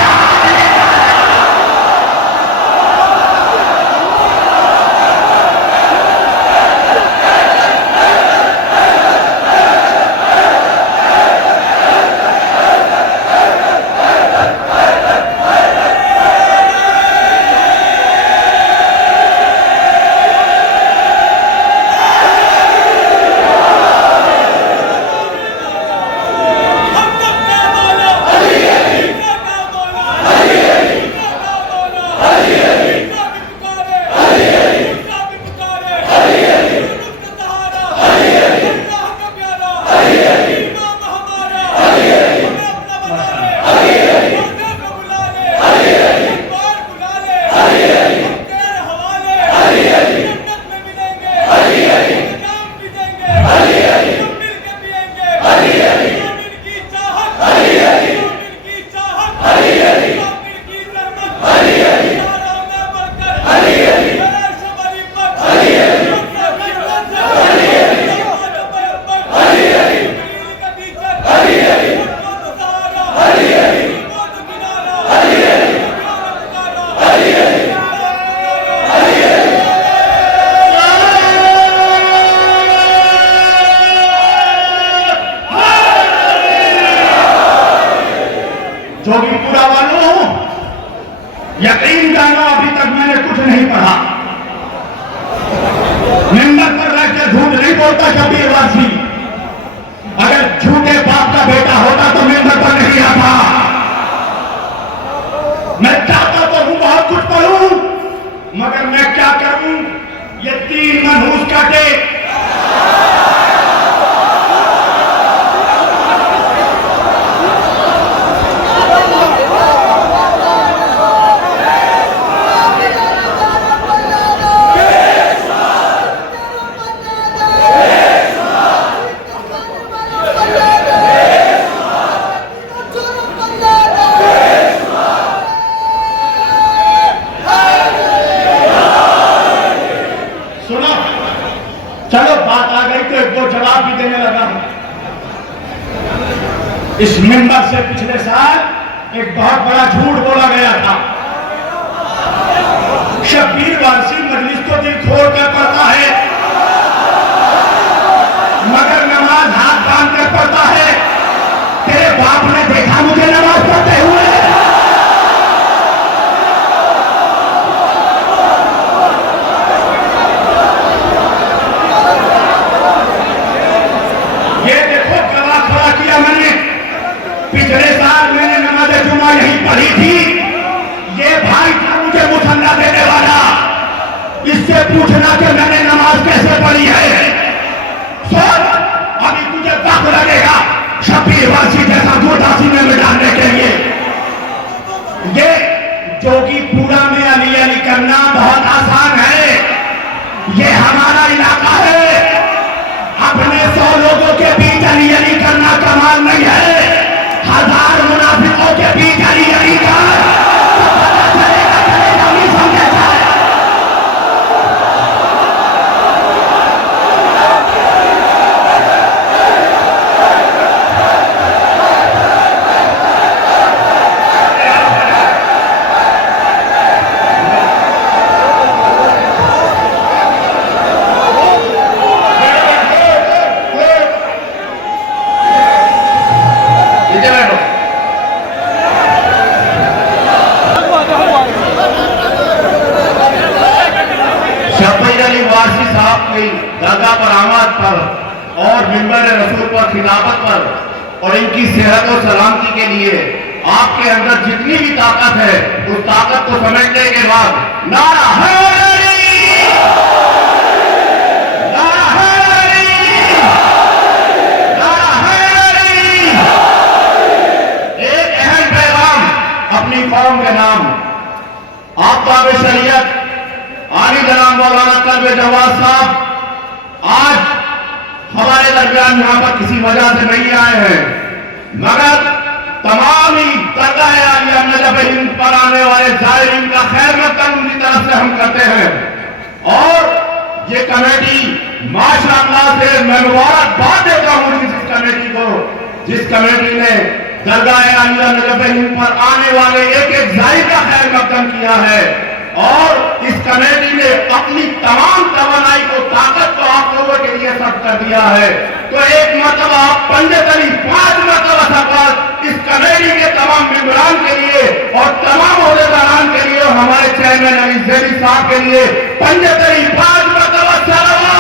जोगीपुरा वालों, यकीन जानो अभी तक मैंने कुछ नहीं पढ़ा। मिंबर पर रहकर झूठ नहीं बोलता शबीर वासी। अगर झूठे बाप का बेटा होता तो मिंबर पर नहीं आता। मैं चाहता तो हूं बहुत कुछ पढ़ूं, मगर मैं क्या करूं? ये 3 मनहूस काटे। चलो बात आ गई तो एक दो जवाब भी देने लगा हूं। इस मिंबर से पिछले साल एक बहुत बड़ा झूठ बोला गया था। शब्बीर वारसी मजलिस को दिल खोल कर पढ़ता है, मगर नमाज हाथ बांध कर पढ़ता है। तेरे बाप ने देखा मुझे नमाज पढ़ते हुए? पिछले साल मैंने नमाज़े जुमा यहीं पढ़ी थी। ये भाई इससे पूछना कि मैंने नमाज कैसे पढ़ी है। सुन, अभी तुझे वक्त लगेगा शब्बीर वासी जैसा जूता सीने में डालने के लिए। ये जोगीपुरा में अली अली करना बहुत आसान है। ये हमारा इलाका है। अपने 100 लोगों के बीच अली अली करना कमाल नहीं है। 1000 मुनाफिकों के बीच अली अली कर नहीं समझे जाए। दरगाह पर आमद पर और मिंबर रसूल पर खिलाफत पर और इनकी सेहत और सलामती के लिए आपके अंदर जितनी भी ताकत है उस ताकत को समझने के बाद नारा है एक अहम पैगाम अपनी कौम के नाम आप बाब शरीयत आली जनाब मौलाना कल्बे जवाद साहब आज हमारे दरमियान यहां पर किसी वजह से नहीं आए हैं, मगर तमाम ही दरगाह आलिया नजफ हिंद पर आने वाले जायरीन का खैर मकदम उनकी तरफ से हम करते हैं। और ये कमेटी माशाअल्लाह से मैं मुबारकबाद देता हूं इस कमेटी को, जिस कमेटी ने दरगाह आलिया नजफ हिंद पर आने वाले एक एक जायर का खैर मकदम किया है। और इस कमेटी ने अपनी तमाम तवानाई को ताकत को आप लोगों के लिए सब कर दिया है। तो एक मतलब आप पंडित अली 5 मतलब सफल इस कमेटी के तमाम मेंबरान के लिए और तमाम ओहदेदारान के लिए और हमारे चेयरमैन अली जैदी साहब के लिए पंडित अली 5 मतलब सलावत।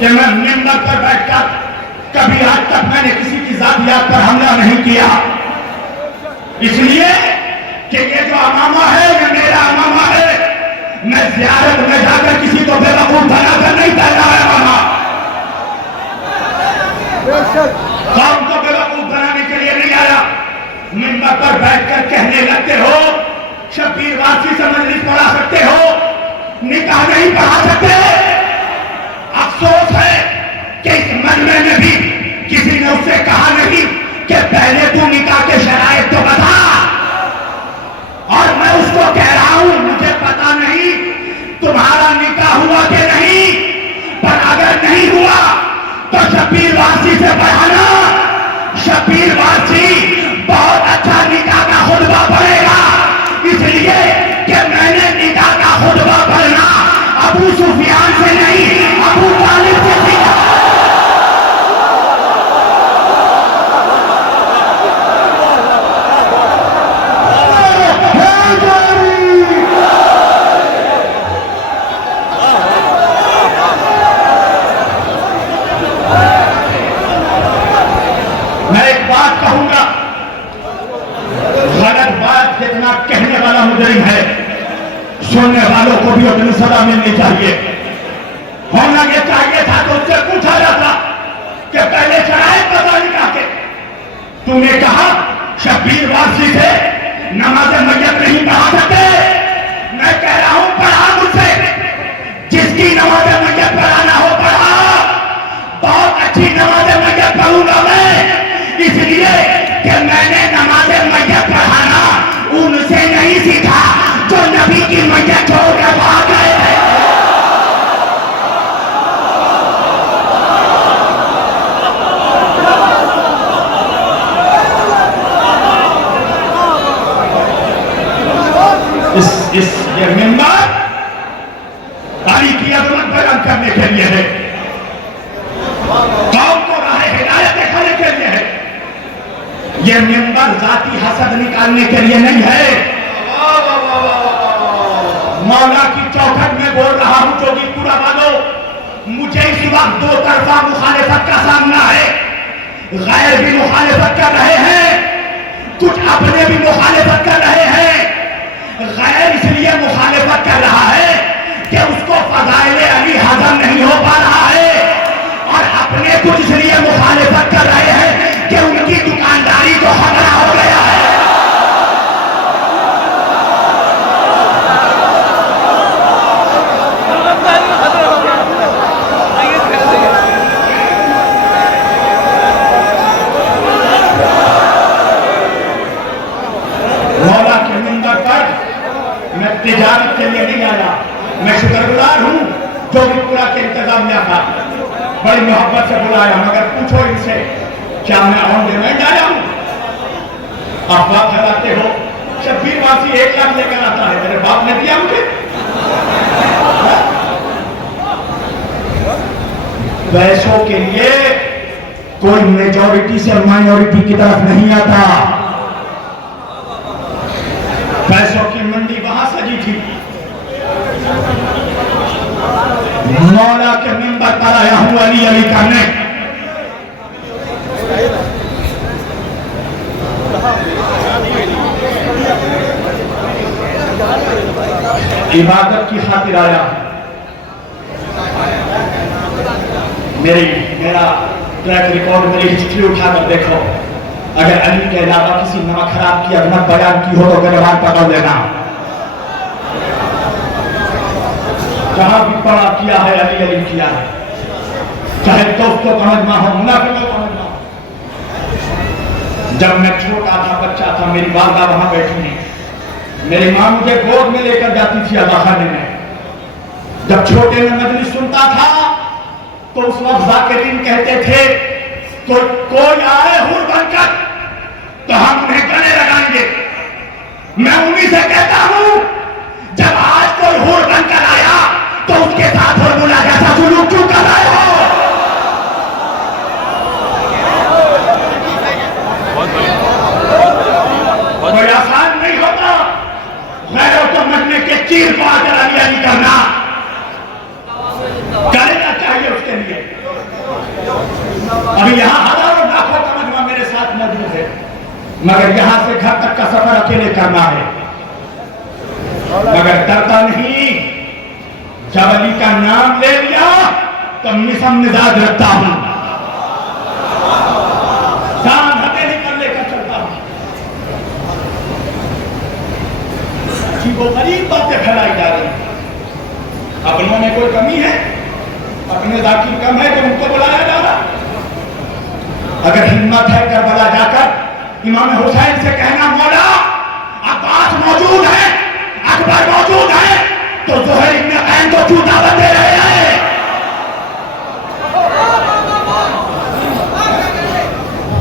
कि मैं मिंबर पर बैठकर कभी आज तक मैंने किसी की जातियात पर हमला नहीं किया, इसलिए कि ये जो अमामा है ये मेरा अमामा है। मैं ज़ियारत में जाकर किसी को बेवकूफ बनाकर नहीं फैलाया वहां, कौम को बेवकूफ बनाने के लिए नहीं आया। मिंबर पर बैठकर कहने लगते हो शब्बीर वासी से मजलिस पढ़ा सकते हो, निकाह नहीं पढ़ा सकते। अफसोस है कि इस मजमे में भी किसी ने उससे कहा नहीं कि पहले तू निकाह के शराइत तो बता। और मैं उसको कह रहा हूं मुझे पता नहीं तुम्हारा निकाह हुआ कि नहीं, पर अगर नहीं हुआ तो शब्बीर वासी से पढ़ाना। शब्बीर वासी बहुत अच्छा निकाह का खुतबा पढ़ेगा, इसलिए कि मैंने निकाह का खुतबा पढ़ना अबू सुफियान से नहीं अबू तालिब से सीखा। मैं एक बात कहूंगा, गलत बात जितना कहने वाला मुजरिम है सुनने वालों को भी अपनी सजा मिलनी चाहिए। होना ये चाहिए था तो उससे पूछा जाता कि पहले शराइत बता निकाह के। तूने कहा शब्बीर वासी से नमाज मैयत नहीं पढ़ा सकते। मैं कह रहा हूं पढ़ा मुझसे, जिसकी नमाज मैयत पढ़ाना हो पढ़ा। बहुत अच्छी नमाज मैयत पढ़ूंगा मैं, इसलिए कि मैंने नमाज मैयत पढ़ाना उनसे नहीं सीखा जो नबी की मैयत छोड़कर भाग गए हैं। इस ये मिंबर तारीख की अजमत बयान करने के लिए है। ये मेंबर जाति हसद निकालने के लिए नहीं है। मौला की चौखट में बोल रहा हूं जोगीपुरा वालों, मुझे इस वक्त दो तरफा मुखालिफत का सामना है। गैर भी मुखालिफत कर रहे हैं, कुछ अपने भी मुखालिफत कर रहे हैं। गैर इसलिए मुखालिफत कर रहा है कि उसको फज़ाइल अली हजम नहीं हो पा रहा है, और अपने कुछ इसलिए मुखालिफत कर रहे हैं कि उनकी दुकानदारी को खतरा हो गया है। मौला के मिंबर पर मैं तिजारत के लिए नहीं आया, मैं शुक्रगुजार हूं जोगीपुरा के इंतजामिया का, बड़ी मोहब्बत से बुलाया। मगर पूछो इनसे क्या मैं ऑन डिमांड आया हूं? अफवाह फैलाते हो। शब्बीर वासी 1 लाख लेकर आता है, मेरे बाप ने दिया मुझे। पैसों के लिए कोई मेजॉरिटी से माइनॉरिटी की तरफ नहीं आता। पैसों की मंडी वहां सजी थी। मौला के मिंबर पर आया हूं अली अली करने। इबादत की खातिर आया। मेरा ट्रैक रिकॉर्ड, मेरी हिस्ट्री उठाकर देखो। अगर अली के अलावा किसी नमक खराब की अजमत बयान की हो तो गलबान पकड़ लेना। जहां भी पढ़ा किया है अली अली किया है, चाहे दोस्तों का मजमा हो, मुनाफिकों का मजमा हो। जब मैं छोटा था, बच्चा था, मेरी वालदा वहां बैठी थी, मेरी मां मुझे गोद में लेकर जाती थी अदाखाने में। जब छोटे में मजलिस सुनता था तो उस वक्त जाकिरीन कहते थे कोई आए हुर बनकर तो हम उन्हें गले लगाएंगे। मैं उन्हीं से कहता हूं, जब आज कोई हुर बनकर आया तो उसके साथ फॉर्मूला जैसा सुलूक क्यों कर रहे हो? कोई आसान नहीं होता गैरों को मरने के चीर को आकर अली अली करना। करना चाहिए उसके लिए। अभी यहां हजारों लाखों का मजमा मेरे साथ मौजूद है, मगर यहां से घर तक का सफर अकेले करना है। मगर डरता नहीं, जब अली का नाम ले लिया तो मिसम मिजाज रखता हूं, जान हथेली पर लेकर चलता हूं। वो गरीब बातें फैलाई जा रही, अपनों में कोई कमी है? अपने जाकिर कम है तो उनको बुलाया जा रहा। अगर हिम्मत है करबला जाकर इमाम हुसैन से कहना, मौला अब्बास मौजूद है, अकबर मौजूद है, तो ज़ुहैर इब्न क़ैन को क्यों दावत दे रहे हैं?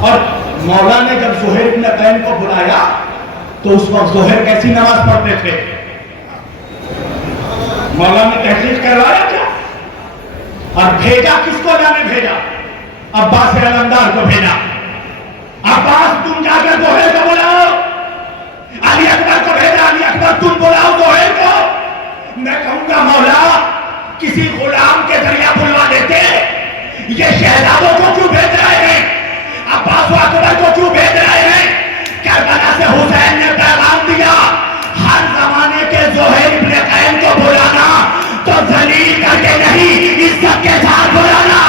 और मौला ने जब ज़ुहैर इब्न क़ैन को बुलाया तो उस वक्त ज़ुहैर कैसी नमाज पढ़ते थे? मौला ने तहकीक करवाया क्या? और भेजा किसको? जाने भेजा अब्बास अलमदार को भेजा। अब्बास तुम जाकर ज़ुहैर को बुलाओ। अली अकबर को भेजा, अली अकबर तुम बुलाओ ज़ुहैर को। मैं कहूंगा मौला किसी गुलाम के जरिए बुलवा देते, ये शहजादों को क्यों भेज रहे हैं? अब्बास व अकबर को क्यों भेज रहे हैं? करबला से हुसैन ने पैगाम दिया, हर जमाने के ज़ुहैर इब्न क़ैन को बुलाना तो जलील करके नहीं, इज्जत के साथ बुलाना।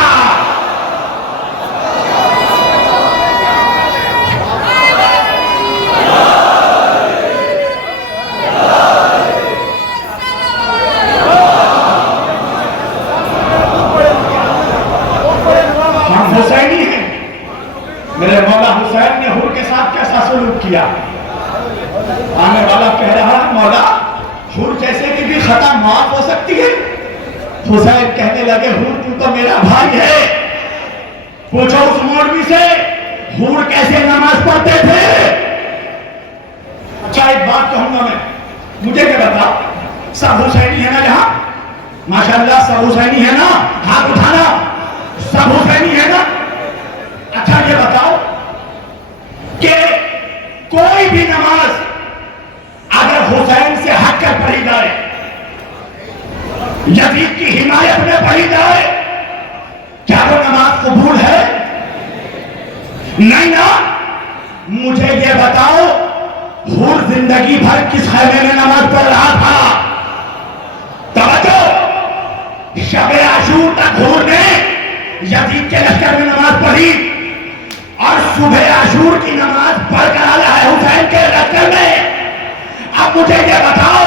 हम हुसैनी हैं। मेरे मौला हुसैन ने हुर के साथ कैसा सलूक किया? आने वाला कह रहा है, मौला हुर जैसे की भी खता माफ हो सकती है? हुसैन कहने लगे, हुर तू तो मेरा भाई है, पूछो उस मौलवी से हुर कैसे नमाज पढ़ते थे। अच्छा एक बात कहूंगा मैं, मुझे क्या बता, सब हुसैनी है ना यहाँ? माशाअल्लाह सब हुसैनी है ना? हाथ उठाना, सब हुसैनी है ना? अच्छा ये बताओ कि कोई भी नमाज अगर हुसैन से हटकर पढ़ी जाए, यजीद की हिमायत में पढ़ी जाए, क्या वो नमाज कबूल है? नहीं ना। मुझे ये बताओ, हूर जिंदगी भर किस खैमे में नमाज पढ़ रहा था? तवज्जो, शबे आशूर तक हूर ने यजीद के लश्कर में नमाज पढ़ी और सुबह आशूर की नमाज पढ़कर आया है हुसैन के लश्कर में। अब मुझे ये बताओ,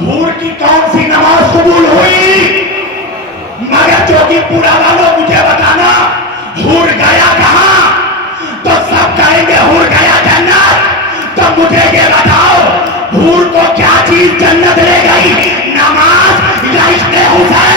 हूर की कौन सी नमाज कबूल हुई? मगर जोगीपुरा वालों मुझे बताना, हूर गया कहां? तो सब कहेंगे हूर गया जन्नत। तो मुझे ये बताओ, हूर को क्या चीज जन्नत ले गई? नमाज या इश्क़ हुसैन?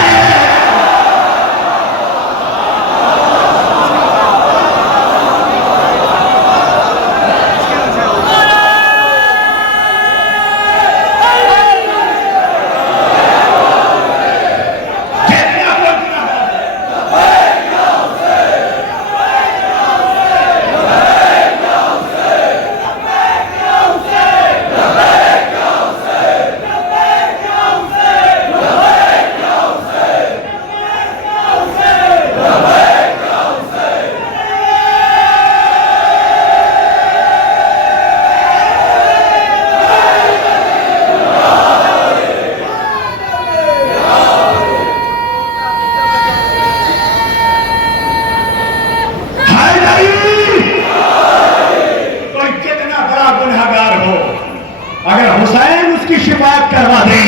शिफायत करवा दें,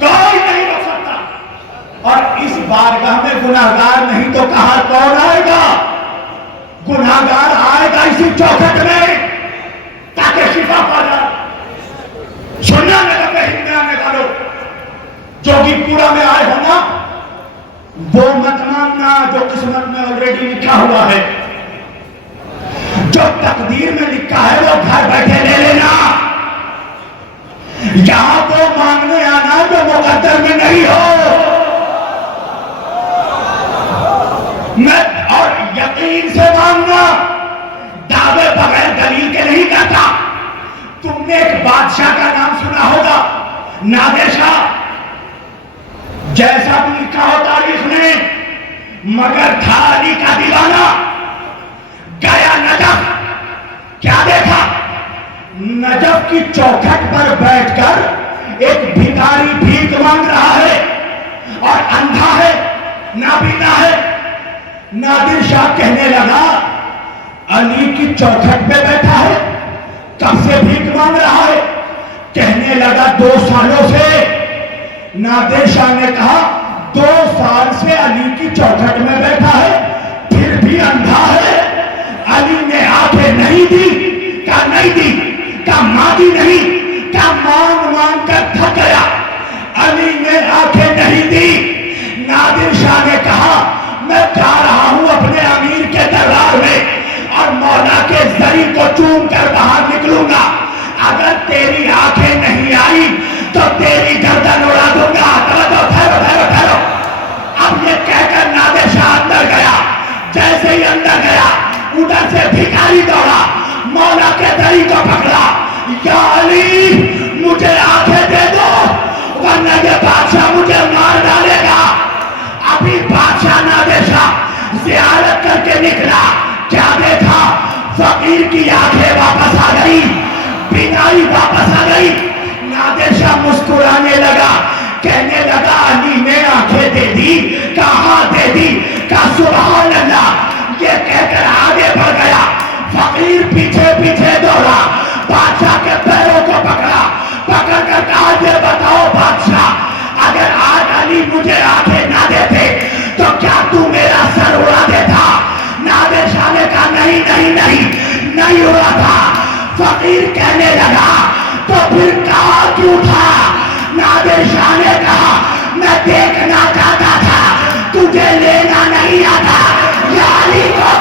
कोई नहीं रोक सकता। और इस बारगाह में गुनाहगार नहीं तो कहां कौन आएगा? गुनाहगार आएगा इसी चौखट में ताकि शिफा पा जाए। सुनना मेरा हिंदुआ में वालों, जोगीपुरा में आए हो ना, वो मत मानना जो किस्मत में ऑलरेडी लिखा हुआ है। जो तकदीर में लिखा है वो घर बैठे ले लेना। यहां को मांगने आना जो मुकद्दर में नहीं हो। मैं और यकीन से मांगना, दावे बगैर दलील के नहीं करता। तुमने एक बादशाह का नाम सुना होगा, नादिर शाह। जैसा भी लिखा हो तारीख में, मगर था अली का दीवाना। गया नजफ, क्या देखा? नजफ की चौखट पर बैठकर एक भिखारी भीख मांग रहा है और अंधा है, नाबीना है। नादिर शाह कहने लगा, अली की चौखट पे बैठा है, कब से भीख मांग रहा है? कहने लगा 2 सालों से। नादिर शाह ने कहा 2 साल से अली की चौखट में बैठा है, फिर भी अंधा है। अली ने आंखें नहीं दी, क्या नहीं दी? क्या मांगी नहीं? क्या मांग मांग कर थक गया? अली ने आंखें नहीं दी। नादिर शाह ने कहा, मैं जा रहा हूं अपने अमीर के दरबार में और मौला के जरी को चूम कर बाहर निकलूंगा। अगर तेरी आंखें नहीं आई तो तेरी गर्दन उड़ा दूंगा। ठहरो ठहरो ठहरो। अब ये कहकर नादिर शाह अंदर गया। जैसे ही अंदर गया, उधर से भिखारी दौड़ा, मौला के दरी को पकड़ा। या अली, मुझे आंखें दे दो वरना ये बादशाह मुझे मार डालेगा। अभी बादशाह नादिर शाह ज़ियारत करके निकला, क्या देखा? फकीर की आंखें वापस आ गई, बीमारी वापस आ गई। नादिर शाह मुस्कुराने लगा, कहने लगा, अली ने आंखें दे दी। कहां दे दी? का सुभान अल्लाह। ये कहकर आगे बढ़ गया। फकीर पीछे पीछे दौड़ा, बादशाह के पैरों को पकड़ा, पकड़कर कहा, ये बताओ बादशाह, अगर आज अली मुझे आंखें ना देते तो क्या तू मेरा सर उड़ा देता? नादिर शाह ने कहा, नहीं नहीं नहीं, नहीं उड़ा था। फकीर कहने लगा, तो फिर कहा क्यों था? नादिर शाह ने कहा, मैं देखना चाहता था, तुझे लेना नहीं आता। या अली को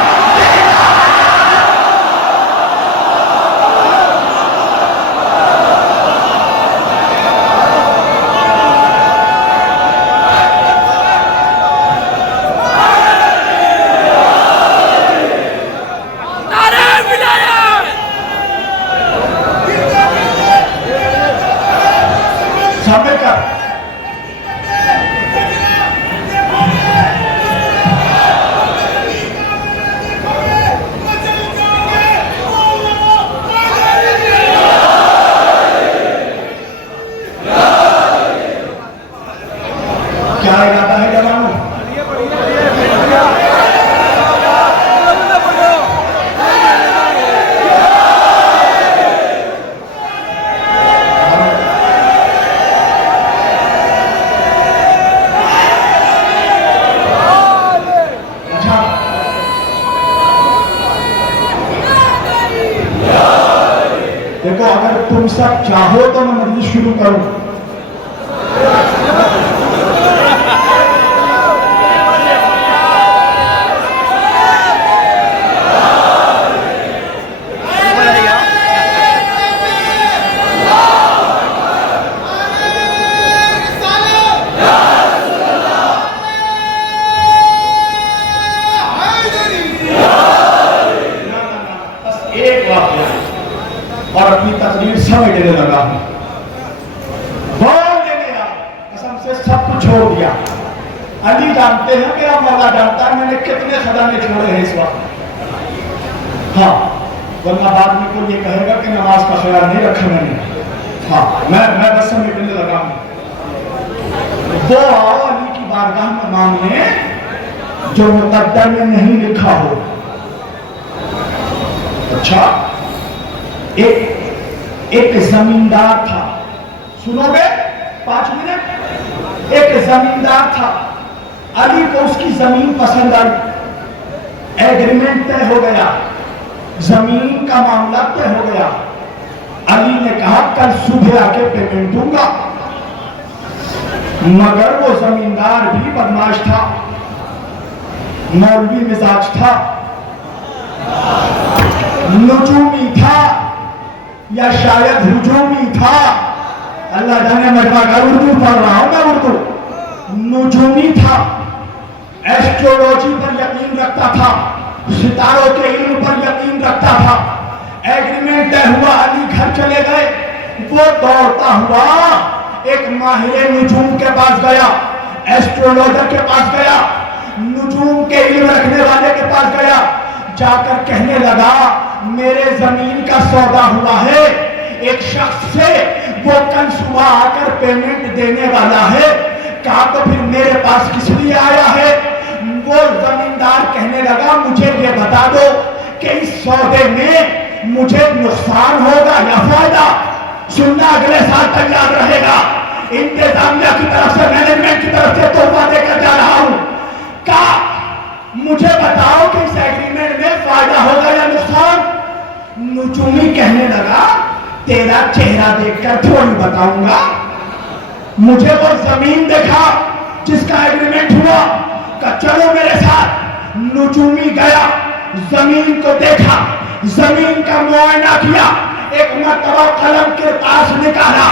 तुम सब चाहो तो मैं मजलिस शुरू करूं। और अपनी तकदीर समझने लगा, बोल देने लगा, कसम से सब कुछ छोड़ दिया। अली जानते हैं, मेरा मौला जानता है मैंने कितने खजाने छोड़े हैं इस वक्त। हाँ, वरना बाद में कोई ये कहेगा कि नमाज का ख्याल नहीं रखा मैंने। हाँ, मैं बस समेटने लगा हूं। वो आओ अली की बारगाह में मांगने जो मुकद्दर में नहीं लिखा हो। अच्छा, एक जमींदार था, सुनोगे 5 मिनट। एक जमींदार था, अली को उसकी जमीन पसंद आई, एग्रीमेंट तय हो गया, जमीन का मामला तय हो गया। अली ने कहा कल सुबह आके पेमेंट दूंगा। मगर वो जमींदार भी बदमाश था, मौलवी मिजाज था, नुजूमी था या शायद हुजूमी था। अल्लाह जाने, मैं उर्दू पढ़ रहा हूं, मैं उर्दू। नुजूमी था, एस्ट्रोलॉजी पर यकीन रखता था, सितारों के इल्म पर यकीन रखता था। एग्रीमेंट तय हुआ, अली घर चले गए। वो दौड़ता हुआ एक माहिर नुजूम के पास गया, एस्ट्रोलॉजर के पास गया, नुजूम के इल्म रखने वाले के पास गया। जाकर कहने लगा मेरे जमीन का सौदा हुआ है एक शख्स से, वो कल सुबह आकर पेमेंट देने वाला है। कहा तो फिर मेरे पास किस लिए आया है? वो जमींदार कहने लगा मुझे ये बता दो कि इस सौदे में मुझे नुकसान होगा या फायदा? सुनना अगले साल तक याद रहेगा। इंतजामिया की तरफ से, मैनेजमेंट की तरफ से तोहफा देकर जा रहा हूं। कहा मुझे बताओ कि इस एग्रीमेंट में फायदा होगा या नुकसान? नुजूमी कहने लगा तेरा चेहरा देखकर थोड़ी बताऊंगा, मुझे वो जमीन देखा जिसका एग्रीमेंट हुआ। का चलो मेरे साथ। नुजूमी गया, जमीन को देखा, जमीन का मुआयना किया, एक मरतबा कलम के पास निकाला,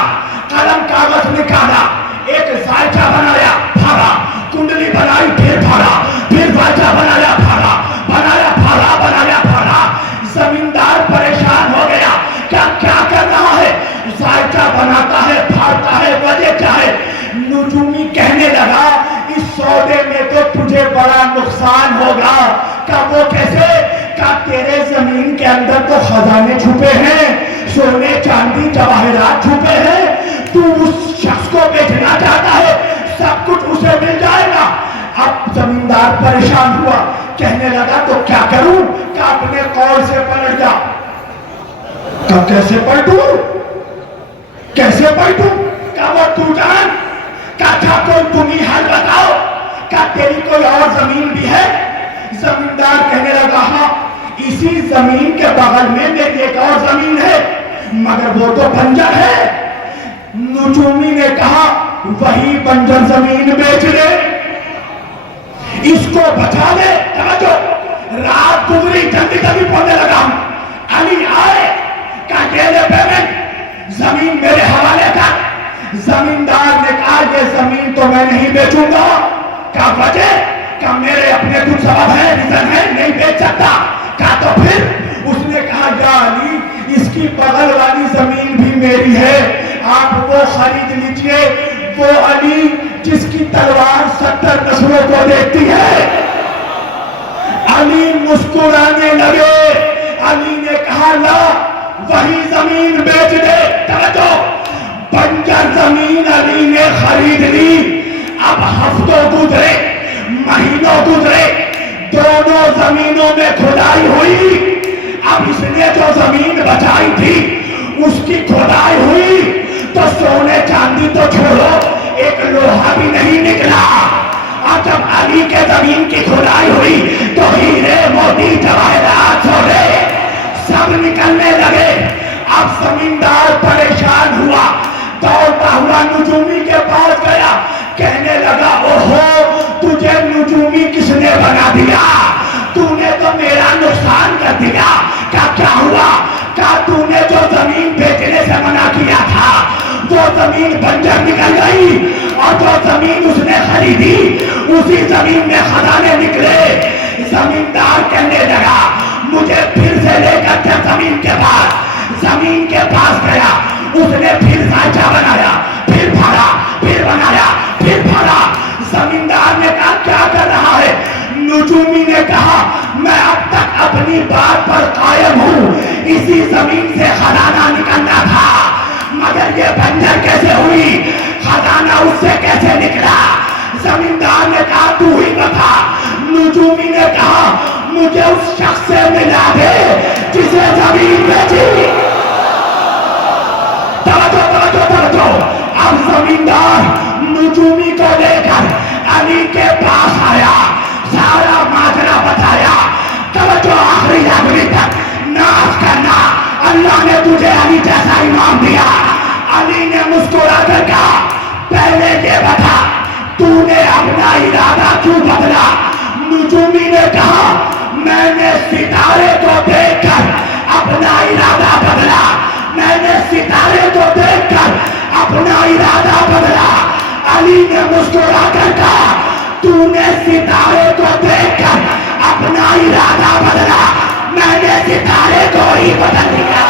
कलम कागज निकाला, एक जायचा बनाया, फाड़ा, कुंडली बनाई, फिर फाड़ा, फिर जायचा बनाया, फाड़ा, बनाया, फाड़ा, बनाया, फाड़ा। जमींदार परेशान हो गया, क्या क्या कर रहा है? जायचा बनाता है, फाड़ता है, वजह क्या है? नुजूमी कहने लगा इस सौदे में तो तुझे बड़ा नुकसान होगा। क्या वो कैसे? क्या तेरे जमीन के अंदर तो खजाने छुपे हैं, सोने चांदी जवाहरात छुपे हैं, तू उस शख्स को बेचना चाहता है, सब कुछ उसे मिल जाएगा। अब जमींदार परेशान हुआ, कहने लगा तो क्या करूं? क्या अपने कौल से पलट जा? क्या कैसे पलटूं? कैसे पलटूं? क्या वो तू जान? क्या कोई तुम ही हाल बताओ, क्या तेरी कोई और जमीन भी है? जमींदार कहने लगा हाँ, इसी जमीन के बगल में मेरी एक और जमीन है, मगर वो तो बंजर है। नुजूमी ने कहा वही बंजर जमीन बेच दे, इसको बचा ले। समझो, रात गुजरी, जल्दी जल्दी पढ़ने लगा। अली आए, क्या दे दे पेमेंट, जमीन मेरे हवाले कर। जमींदार ने कहा ये जमीन तो मैं नहीं बेचूंगा। क्या वजह? क्या मेरे अपने कुछ सबब है, रीजन है, नहीं बेच सकता। क्या तो फिर? उसने कहा या अली इसकी बगल वाली जमीन भी मेरी है, आप वो खरीद लीजिए। वो अली जिसकी तलवार 70 नस्लों को देखती है। अली मुस्कुराने लगे। अली ने कहा ला वही जमीन बेच दे। समझो, बंजर जमीन अली ने खरीद ली। अब हफ्तों गुजरे, महीनों गुजरे, दोनों जमीनों में खुदाई हुई। अब इसने जो जमीन बचाई थी उसकी खुदाई हुई तो सोने चांदी तो छोड़ो, एक लोहा भी नहीं निकला। और जब अली के जमीन की खुदाई हुई तो हीरे मोती जवाहरात सोने सब निकलने लगे। अब जमींदार परेशान दिया, तूने तो मेरा नुकसान कर दिया। क्या हुआ? तूने जो जमीन बेचने से मना किया था वो जमीन बंजर निकल गई, और जो जमीन उसने खरीदी उसी जमीन में खजाने निकले। जमींदार कहने लगा, मुझे फिर से लेकर के जमीन के पास गया। उसने फिर साँचा बनाया, फिर भरा, फिर बनाया, फिर भरा। जमींदार ने कहा, क्या कर रहा है? नुजूमी ने कहा, मैं अब तक अपनी बात पर कायम हूं, इसी जमीन से खजाना निकलना था, मगर ये बंजर कैसे हुई? खजाना उससे कैसे निकला? जमींदार ने कहा, तू ही बता। नुजूमी ने कहा, मुझे उस शख्स से मिला दे जिसे जमीन बेची। तवज्जो। अब जमींदार नुजूमी को लेकर अली के पास आया, सारा माजरा बताया। तवज्जो, आखिरी तक नाज करना, अल्लाह ने तुझे अली जैसा इमाम दिया। अली ने मुस्कुरा कर कहा, पहले ये बता तूने अपना इरादा क्यों बदला? नुजूमी ने कहा, मैंने सितारे को देखकर अपना इरादा बदला। मैंने सितारे को देखकर अपना इरादा बदला। अली ने मुस्कुरा कर कहा, तूने सितारे को देखकर अपना इरादा बदला, मैंने सितारे को ही बदल दिया।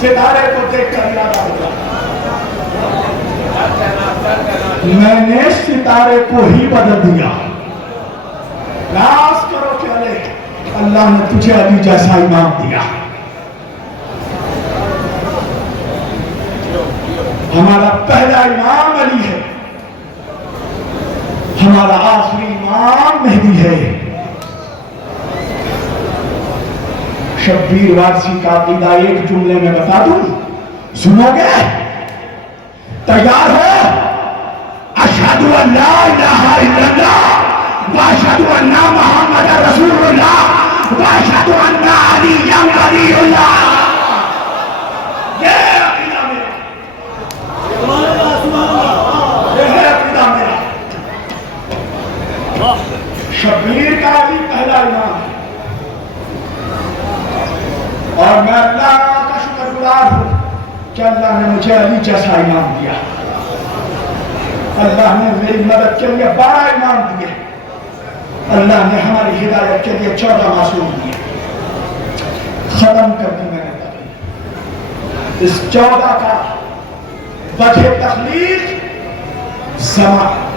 सितारे को देखकर इरादा बदला, मैंने सितारे को ही बदल दिया। नाज करो क्या ले, अल्लाह ने तुझे अली जैसा इमाम दिया। हमारा पहला इमाम अली है, हमारा आखिरी इमाम मेहदी है। शब्बीर वारसी का अकीदा एक जुमले में बता दूं, सुनोगे? तैयार हो? अशहदु अल्ला इलाहा इल्लल्लाह व अशहदु अन्ना मुहम्मदर रसूलुल्लाह व अशहदु अन्ना अलिय्यन वलियुल्लाह। ये अकीदा मेरा, ये है अकीदा मेरा। शब्बीर का अली पहला इमाम है, और मैं अल्लाह का शुक्रगुजार हूं कि अल्लाह ने मुझे अली जैसा इमाम दिया। अल्लाह ने मेरी मदद के लिए 12 इमाम दिए। अल्लाह ने हमारी हिदायत के लिए 14 मासूम दिए। खत्म कर दी मैंने तकलीफ। इस 14 का वजह तखलीक ज़मान।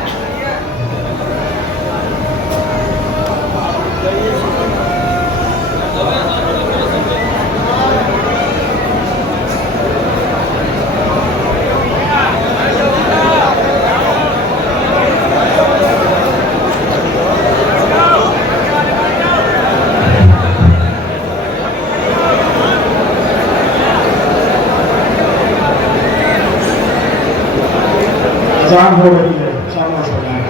अज़ान हो रही है, खामोश हो जाए।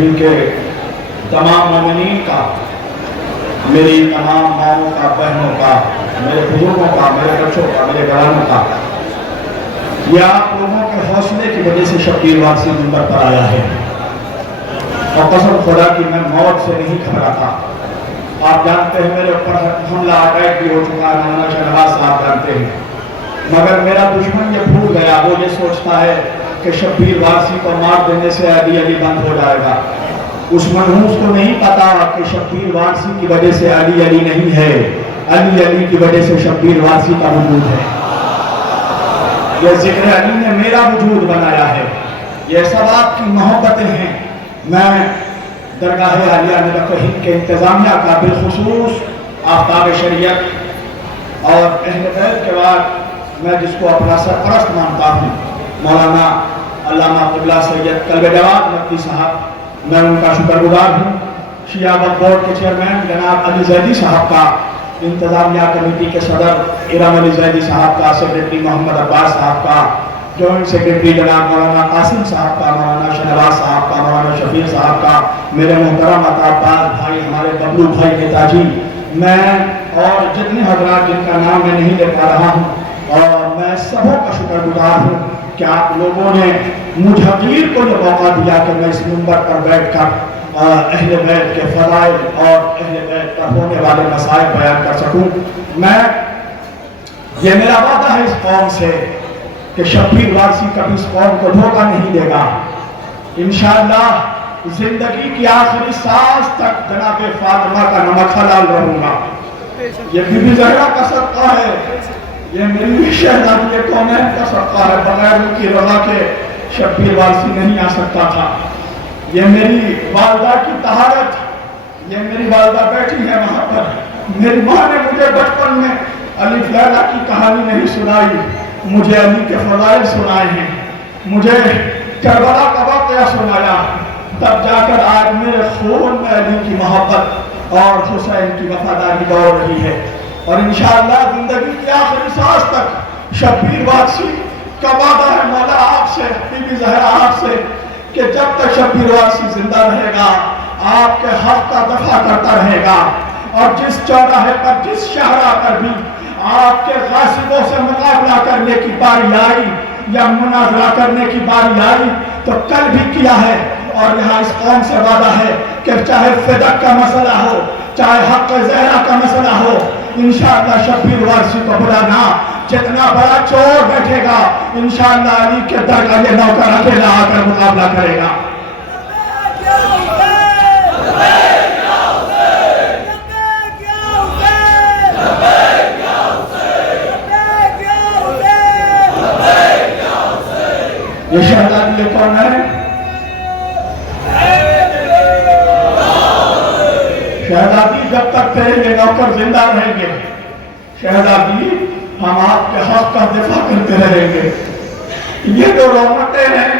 हिंद के तमाम मोमिनीन का, मेरी तमाम माओं का, बहनों का, मेरे बुजुर्गों का, मेरे बच्चों का, मेरे घरानों का, यह आप लोगों के हौसले की वजह से शब्बीर वारसी नंबर पर आया है। और कसम खुदा की मैं मौत से नहीं घबराता। आप जानते हैं मेरे ऊपर हमला अटैक भी हो चुका है, मौलाना शहनवाज साहब जानते हैं, मगर मेरा दुश्मन ये भूल गया, वो ये सोचता है कि शब्बीर वारसी को मार देने से अली बंद हो जाएगा। उस मनहूस को नहीं पता कि शब्बीर वारसी की वजह से अली नहीं है, अली की वजह से शब्बीर वारसी का वजूद है। यह जिक्र अली ने मेरा वजूद बनाया है। यह सब आपकी मोहब्बतें हैं। मैं दरगाह आलिया नदफ़ हिंद के इंतज़ामिया का बिलखुसूस आफ्ताब शरीयत और अहले बैत के बाद मैं जिसको अपना सरपरस्त मानता हूँ, मौलाना अल्लामा क़िबला सैयद कल्बे जवाद नकवी साहब, मैं उनका शुक्रगुजार हूँ। शिया वक्फ बोर्ड के चेयरमैन जनाब अली जैदी साहब का, इंतज़ामिया कमेटी के सदर इरम अली जैदी साहब का, सेक्रेटरी मोहम्मद अब्बास साहब का, जॉइंट सेक्रेटरी जनाब मौलाना कासिम साहब का, मौलाना शहनवाज साहब का, मौलाना शफीक साहब का, मेरे मोहतरम अब्बास भाई, हमारे बबलू भाई नेताजी, मैं और जितने हजरात जिनका नाम मैं नहीं ले पा रहा हूँ, और मैं सबों का शुक्रगुजार हूँ कि आप लोगों ने मुझ हकीर को यह मौका दिया कि मैं इस नंबर पर बैठ कर अहले बैत के फ़ज़ाइल और अहले बैत पर होने वाले मसाइल बयान कर सकूँ। ये मेरा वादा है इस कौम से कि शब्बीर वारसी कभी इस कौम को धोखा नहीं देगा। इंशाअल्लाह जिंदगी की आखिरी सांस तक जनाब फातिमा का नमक हलाल रहूंगा। ये बीबी ज़हरा का सदका है, ये मेरी शहजादी कौनैन का सदका है। बगैर उनकी रज़ा के शब्बीर वारसी नहीं आ सकता था। ये मेरी वालदा की तहारत, ये मेरी वालदा बैठी है वहाँ पर। मेरी माँ ने मुझे बचपन में अलिफ लैला की कहानी नहीं सुनाई, मुझे अली के फ़ज़ाइल सुनाए हैं, मुझे करबला का वाक़या सुनाया, तब जाकर आज मेरे खून में अली की मोहब्बत और हुसैन की वफादारी दौड़ रही है। और इंशाअल्लाह ज़िंदगी की आखिरी सांस तक शब्बीर वारसी का वादा है मौला आपसे, बीबी ज़हरा आपसे, कि जब तक शब्बीर वारसी जिंदा रहेगा आपके हक का दफा करता रहेगा। और जिस चौराहे पर, जिस शाहरा पर भी आपके गासिबों से मुकाबला करने की बारी आई या मुनाजरा करने की बारी आई तो कल भी किया है। और यहाँ इस कौम से वादा है कि चाहे फिदक का मसला हो, चाहे हक ज़हरा का मसला हो, इंशाअल्लाह शब्बीर वारसी को बुलाना। जितना बड़ा चोर बैठेगा इंशाअल्लाह अली के दर का ये नौकर अकेला आकर मुकाबला करेगा। ये शहजादी कौन है? शहजादी जब तक तेरे ये नौकर जिंदा रहेंगे, शहजादी हम आपके हक का दिफा करते रहेंगे। ये जो रौनकें हैं,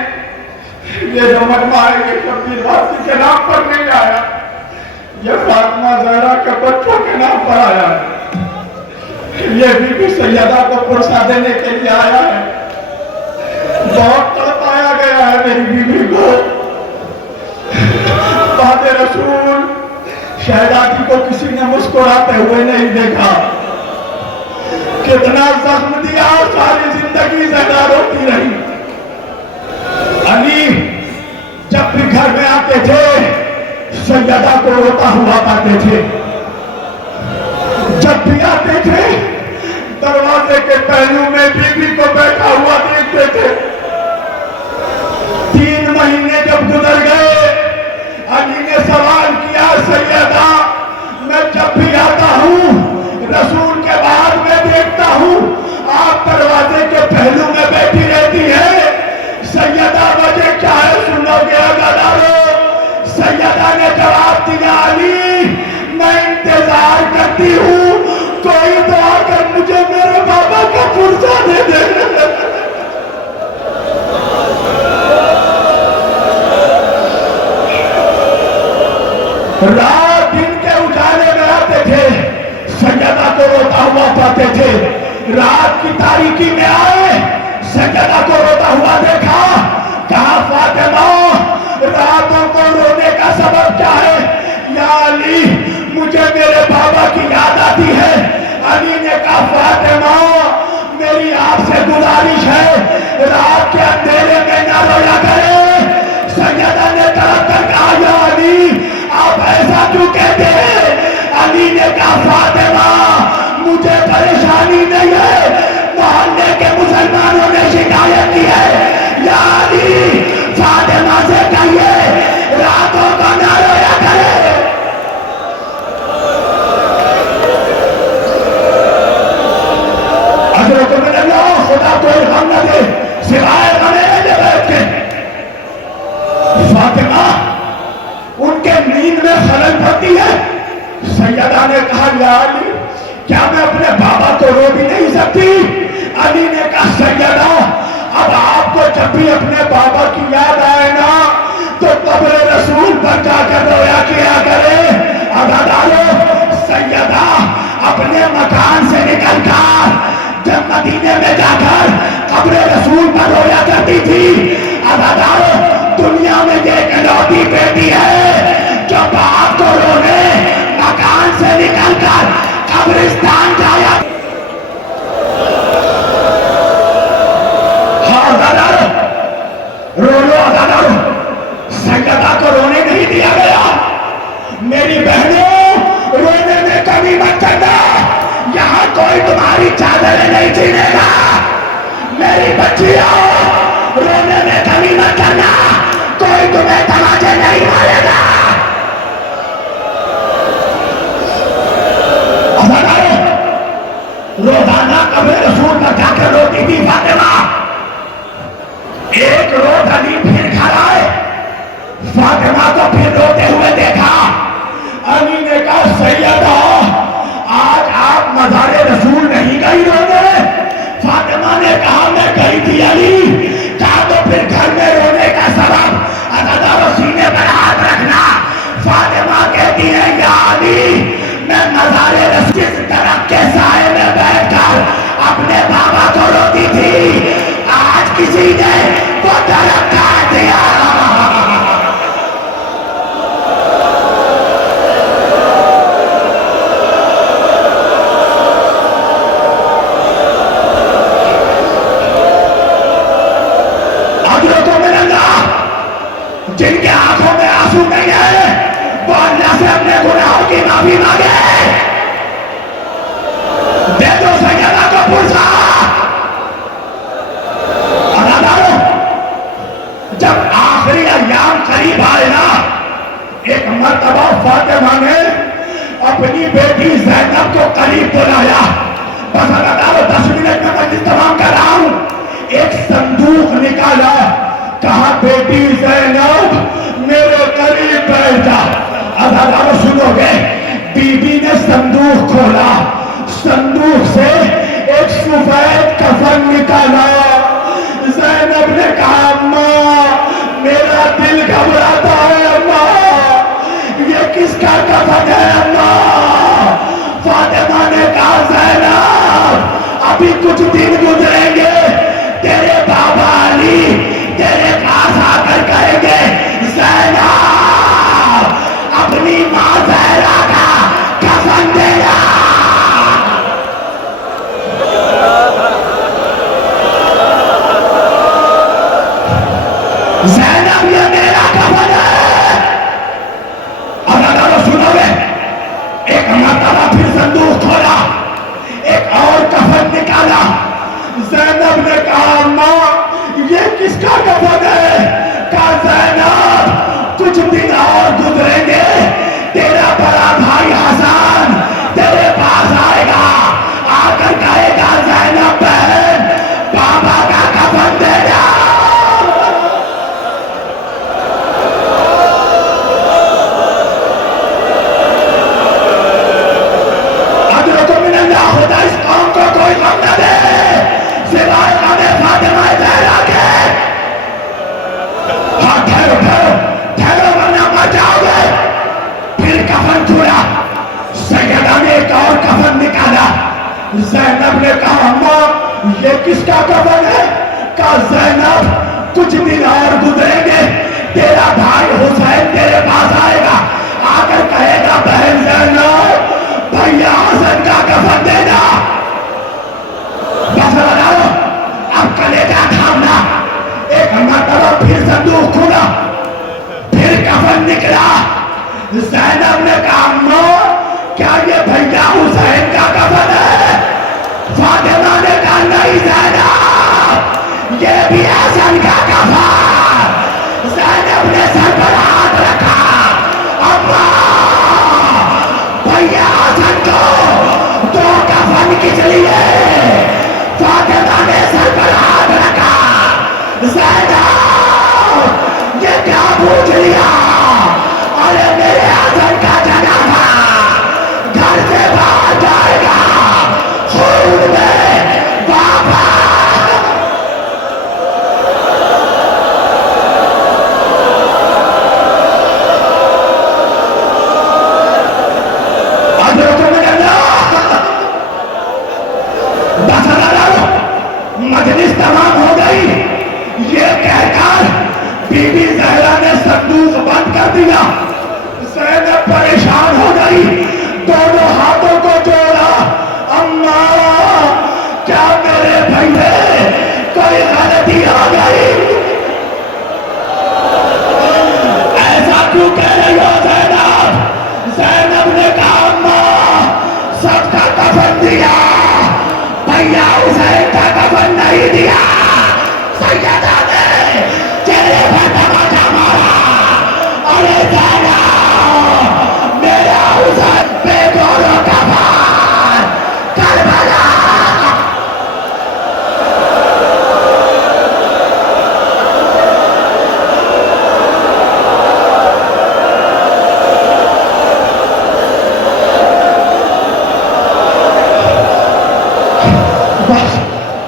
ये जो मजमा है, ये शब्बीर वारसी के नाम पर नहीं आया, ये फातिमा ज़हरा के बच्चों के नाम पर आया है। ये बीबी सैयदा को पुरसा देने के लिए आया है। बहुत तड़पाया गया है मेरी बीबी को। बादे रसूल शहजादी को किसी ने मुस्कुराते हुए नहीं देखा। कितना जख्म दिया, सारी जिंदगी ज़हरा रोती रही। अली जब भी घर में आते थे सैयदा को रोता हुआ पाते थे। जब भी आते थे दरवाजे के पहलू में बीबी को बैठा हुआ देखते थे। 3 महीने जब गुजर गए, अली ने सवाल किया, सैयदा मैं जब भी आता हूँ रसूल के बाद में देखता हूँ आप दरवाजे के पहलू में बैठी रहती है, सैयदा वजह क्या है सुनोगे अदारो? सैयदा ने जवाब दिया, अली मैं इंतजार करती हूँ कोई तो आकर मुझे मेरे बाबा का पुर्जा दे दे। रात दिन के उजाले में आते थे, सैयदा को रोता हुआ पाते थे। रात की तारीकी में आए, सैयदा को रोता हुआ देखा, कहा फातिमा रातों को रोने गुजारिश है रात के अंधेरे में ना रोया करे। सैयदा ने तड़प कर कहा या अली आप ऐसा क्यों कहते हैं? अली ने कहा फातिमा मुझे परेशानी नहीं है, मोहल्ले के मुसलमानों ने शिकायत की है। या अली फातिमा से कहिए रातों को ना रोया करे। खुदा कोई गम न दे सिवाय गमे बैठ के। फातिमा उनके नींद में खलल पड़ती है। सैयदा ने कहा या अली क्या मैं अपने बाबा को रो भी नहीं सकती? अली ने कहा सैयदा अब आपको जब भी अपने बाबा की याद आए ना तो कब्र रसूल पर जाकर रोया किया करे। अदादारो सैयदा अपने मकान से निकलकर जब मदीने में जाकर कब्र रसूल पर रोया करती थी। अदादारो दुनिया में ये इकलौती बेटी है जो बाप को रोने मकान से निकलकर कब्रिस्तान जाया। हाँ अदादारो रो लो अदादारो, सैयदा को रोने नहीं दिया गया। मेरी बहनों रोने में कमी मत करना, यहां कोई तुम्हारी चादरें नहीं छीनेगा। मेरी बच्चियों रोने में कमी मत करना, कोई तुम्हें तमाचे नहीं मारेगा। रोजाना कब्र रसूल पर जाकर रोती थी फातिमा। एक रोज अली फिर घर आए, फातिमा को फिर रोते हुए देखा। अली ने कहा सैयदा आज आप मज़ारे रसूल नहीं गई रोने? फातिमा ने कहा मैं गई थी अली। कहा तो फिर घर में रोने का सबब? अदादारो सीने पर हाथ रखना। फातिमा कहती है या अली मैं मज़ारे रसूल के तरफ के साए में बैठकर अपने बाबा को रोती थी। आज किसी ने वो तरफ काट दिया। जिनके आंखों में आंसू नहीं है वो अल्लाह से अपने गुनाहों की माफी मांगे। दे दो सैयदा को पुरसा। अदादारो जब आखिरी अय्याम करीब आए ना, एक मर्तबा फातिमा ने अपनी बेटी ज़ैनब को करीब बुलाया। बस अदादारो 10 मिनट में मजलिस तमाम कर रहा हूं। एक संदूक निकाला, कहा बेटी ज़ैनब मेरे करीब बैठ जा। अदादारो सुनोगे, बीबी ने संदूक खोला, संदूक से एक सफेद कफन निकाला। ज़ैनब ने कहा अम्मा मेरा दिल घबराता है अम्मा, ये किसका कफन है अम्मा? फातिमा ने कहा ज़ैनब अभी कुछ दिन गुजरेंगे, तेरे बाबा अली तेरे पास आकर कहेंगे ज़ैनब अपनी मां ज़हरा का कफन देना। ज़ैनब ये मेरा कफन है। अदादारो सुनोगे, एक मर्तबा फिर संदूक खोला, एक और कफन निकाला। ज़ैनब ने कहा अम्मा ये किसका कफन है? कहा ज़ैनब कुछ दिन और गुजरेंगे, तेरा बड़ा भाई हसन तेरे पास आएगा, आकर कहेगा ज़ैनब बहन बाबा का कफन दे जा। अजरको मिनल्लाह, खुदा इस कौम को कोई गम न दे सिवाय गमे फातिमा ज़हरा के। हाँ ठहरो ठहरो ठहरो वरना मर जाओगे। फिर कफन छुड़ा, सैयदा ने एक और कफन निकाला। ज़ैनब ने कहा अम्मा ये किसका कफन है? कहा ज़ैनब कुछ दिन और गुजरेंगे, तेरा भाई हुसैन तेरे पास आएगा, आकर कहेगा बहन ज़ैनब भैया हसन का कफन देना। बस लगाओ, अब किस लिए? फातिमा ने सर पर हाथ रखा, ज़ैनब ये क्या पूछ लिया? अरे मेरे हसन का जनाजा घर से बाहर जाएगा, खून में वापस। मजलिस तमाम हो गई। ये कहकर बीबी ज़हरा ने संदूक बंद कर दिया। ज़ैनब परेशान हो गई, दोनों हाथों को जोड़ा, अम्मा क्या मेरे भाई में कोई गलती आ गई? ऐसा क्यों कह रही हो ज़ैनब? ज़ैनब ने कहा अम्मा सबका कफन दिया, भैया हुसैन का कफन नहीं दिया। सैयदा ने चेहरे पर तमाचा मारा, अरे ज़ैनब मेरा हुसैन बेगौरों का कफन करबला।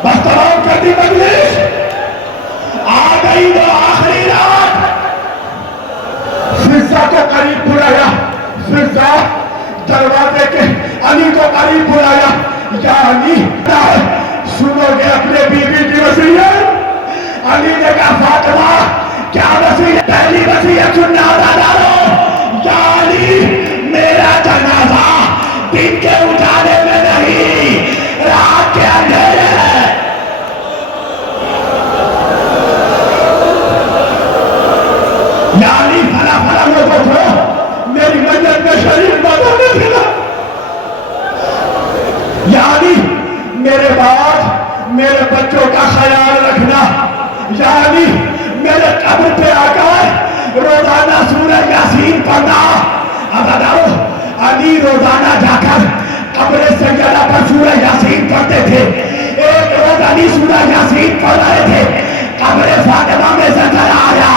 बस तमाम कर दी मजलिस। आ गई वो आखिरी रात। फिजा को करीब बुलाया, फिजा दरवाजे के अली को करीब बुलाया, या अली सुनोगे अपने बीवी की वसीयत? अली ने कहा फातिमा क्या वसीयत? पहली वसीयत सुनना दादारो, या अली मेरा जनाजा दिन के उजाले में नहीं, रात के अंधेरे है। यानी फला फला लोगों को मेरी मन्नत में शरीर बनाने देना, यानी मेरे बाद मेरे बच्चों का ख्याल रखना, यानी मेरे कब्र पे आकर रोजाना सूरह यासीन पढ़ना। अब बताओ अली रोजाना जाकर कब्र सैयदा पर सूरह यासीन पढ़ते थे। एक रोज अली सूरह यासीन पढ़ रहे थे, कब्र फातिमा में नजर आया।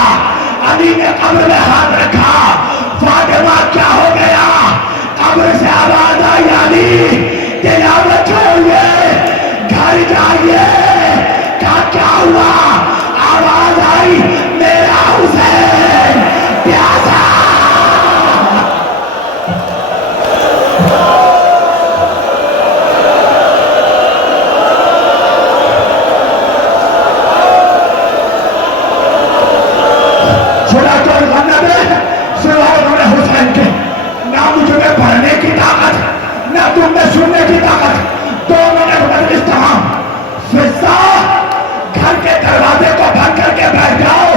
अली ने कब्र में हाथ रखा, फातिमा क्या हो गया? कब्र से आवाज आई, अली तिलावत छोड़िए, घर जाइए। क्या हुआ? आवाज आई मेरा हुसैन प्यासा। हुसैन के ना मुझे पढ़ने की ताकत, ना तुमने सुनने की ताकत, दोनों ने मजलिस तमाम। फिजा घर के दरवाजे को बंद करके बैठ जाओ,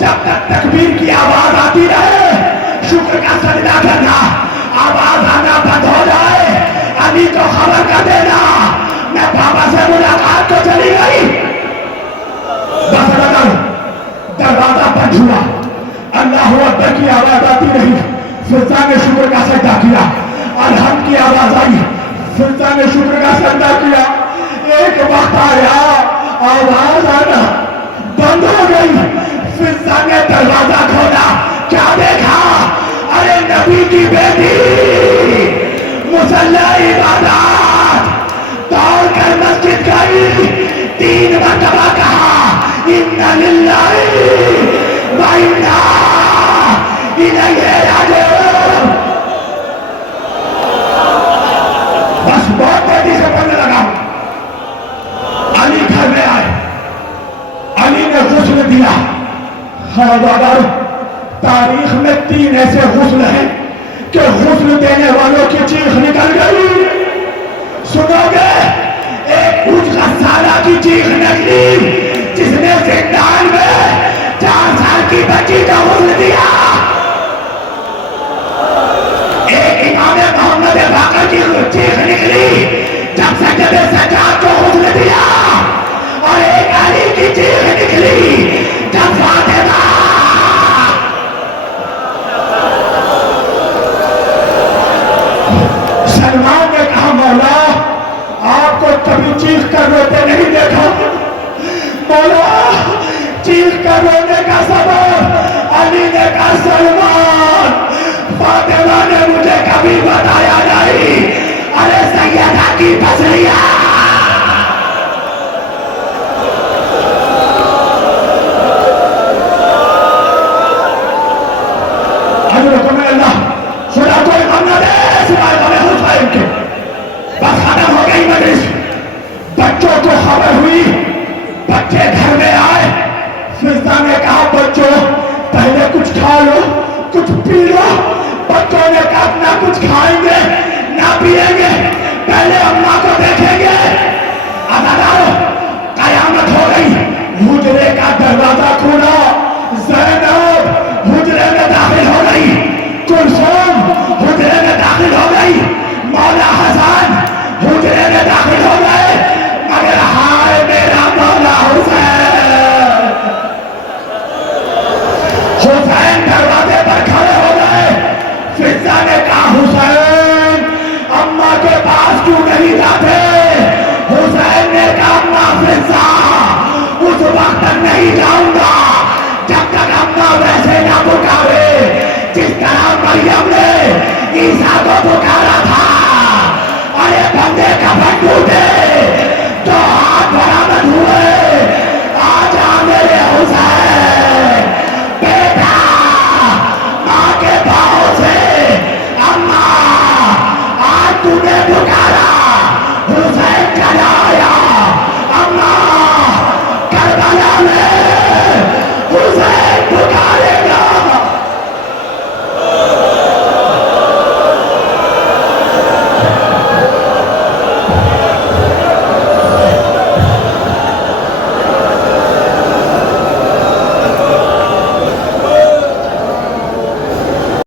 जब तक तकबीर की आवाज आती रहे शुक्र का सजदा करना। आवाज आना बंद हो जाए अली को खबर कर देना, मैं बाबा से मुलाकात को चली गई। बस बताओ दरवाजा बंद हुआ, अल्लाह अकबर की आवाज आती रही। फिजा ने शुक्र का सजदा किया, अल्हम्द की आवाज आई, फिजा ने शुक्र का सजदा किया। एक वक्त आया आवाज आना बंद हो गई। फिजा ने दरवाजा खोला, क्या देखा? अरे नबी की बेटी मुसल्ला इबादत दौड़ कर मस्जिद गई, 3 मरतबा कहा इन्ना लिल्लाहि व इन्ना इलैहि राजिऊन। बस बहुत तेजी से पढ़ने लगा। अली घर में आए, अली ने गुस्ल दिया। हाँ बाबा, तारीख में 3 ऐसे गुस्ल हैं कि गुस्ल देने वालों की चीख निकल गई। सुनोगे? एक उच्च साला की चीख निकली जिसने जिंदान में 4 साल की बच्ची का गुस्ल दिया। एक इमाम मोहम्मद बाकर की चीख निकली जब सज्जद सज्जाद को गुस्ल दिया, और एक अली की चीख निकली जब फातिमा। सलमान ने कहा मौला कर रोते नहीं देखा। मौला चीख कर रोने का सबब अली ने कहा सलमान, फातिमा ने मुझे कभी बताया नहीं। अरे सैयदा की तसलिया खुदा कोई गम न दे सिवाय गमे हुसैन के। बस खत्म हो गई मजलिस। बच्चों को खबर हुई, बच्चे घर में आए। फिजा ने कहा बच्चों पहले कुछ खा लो, कुछ पी लो। बच्चों ने कहा अपना कुछ खा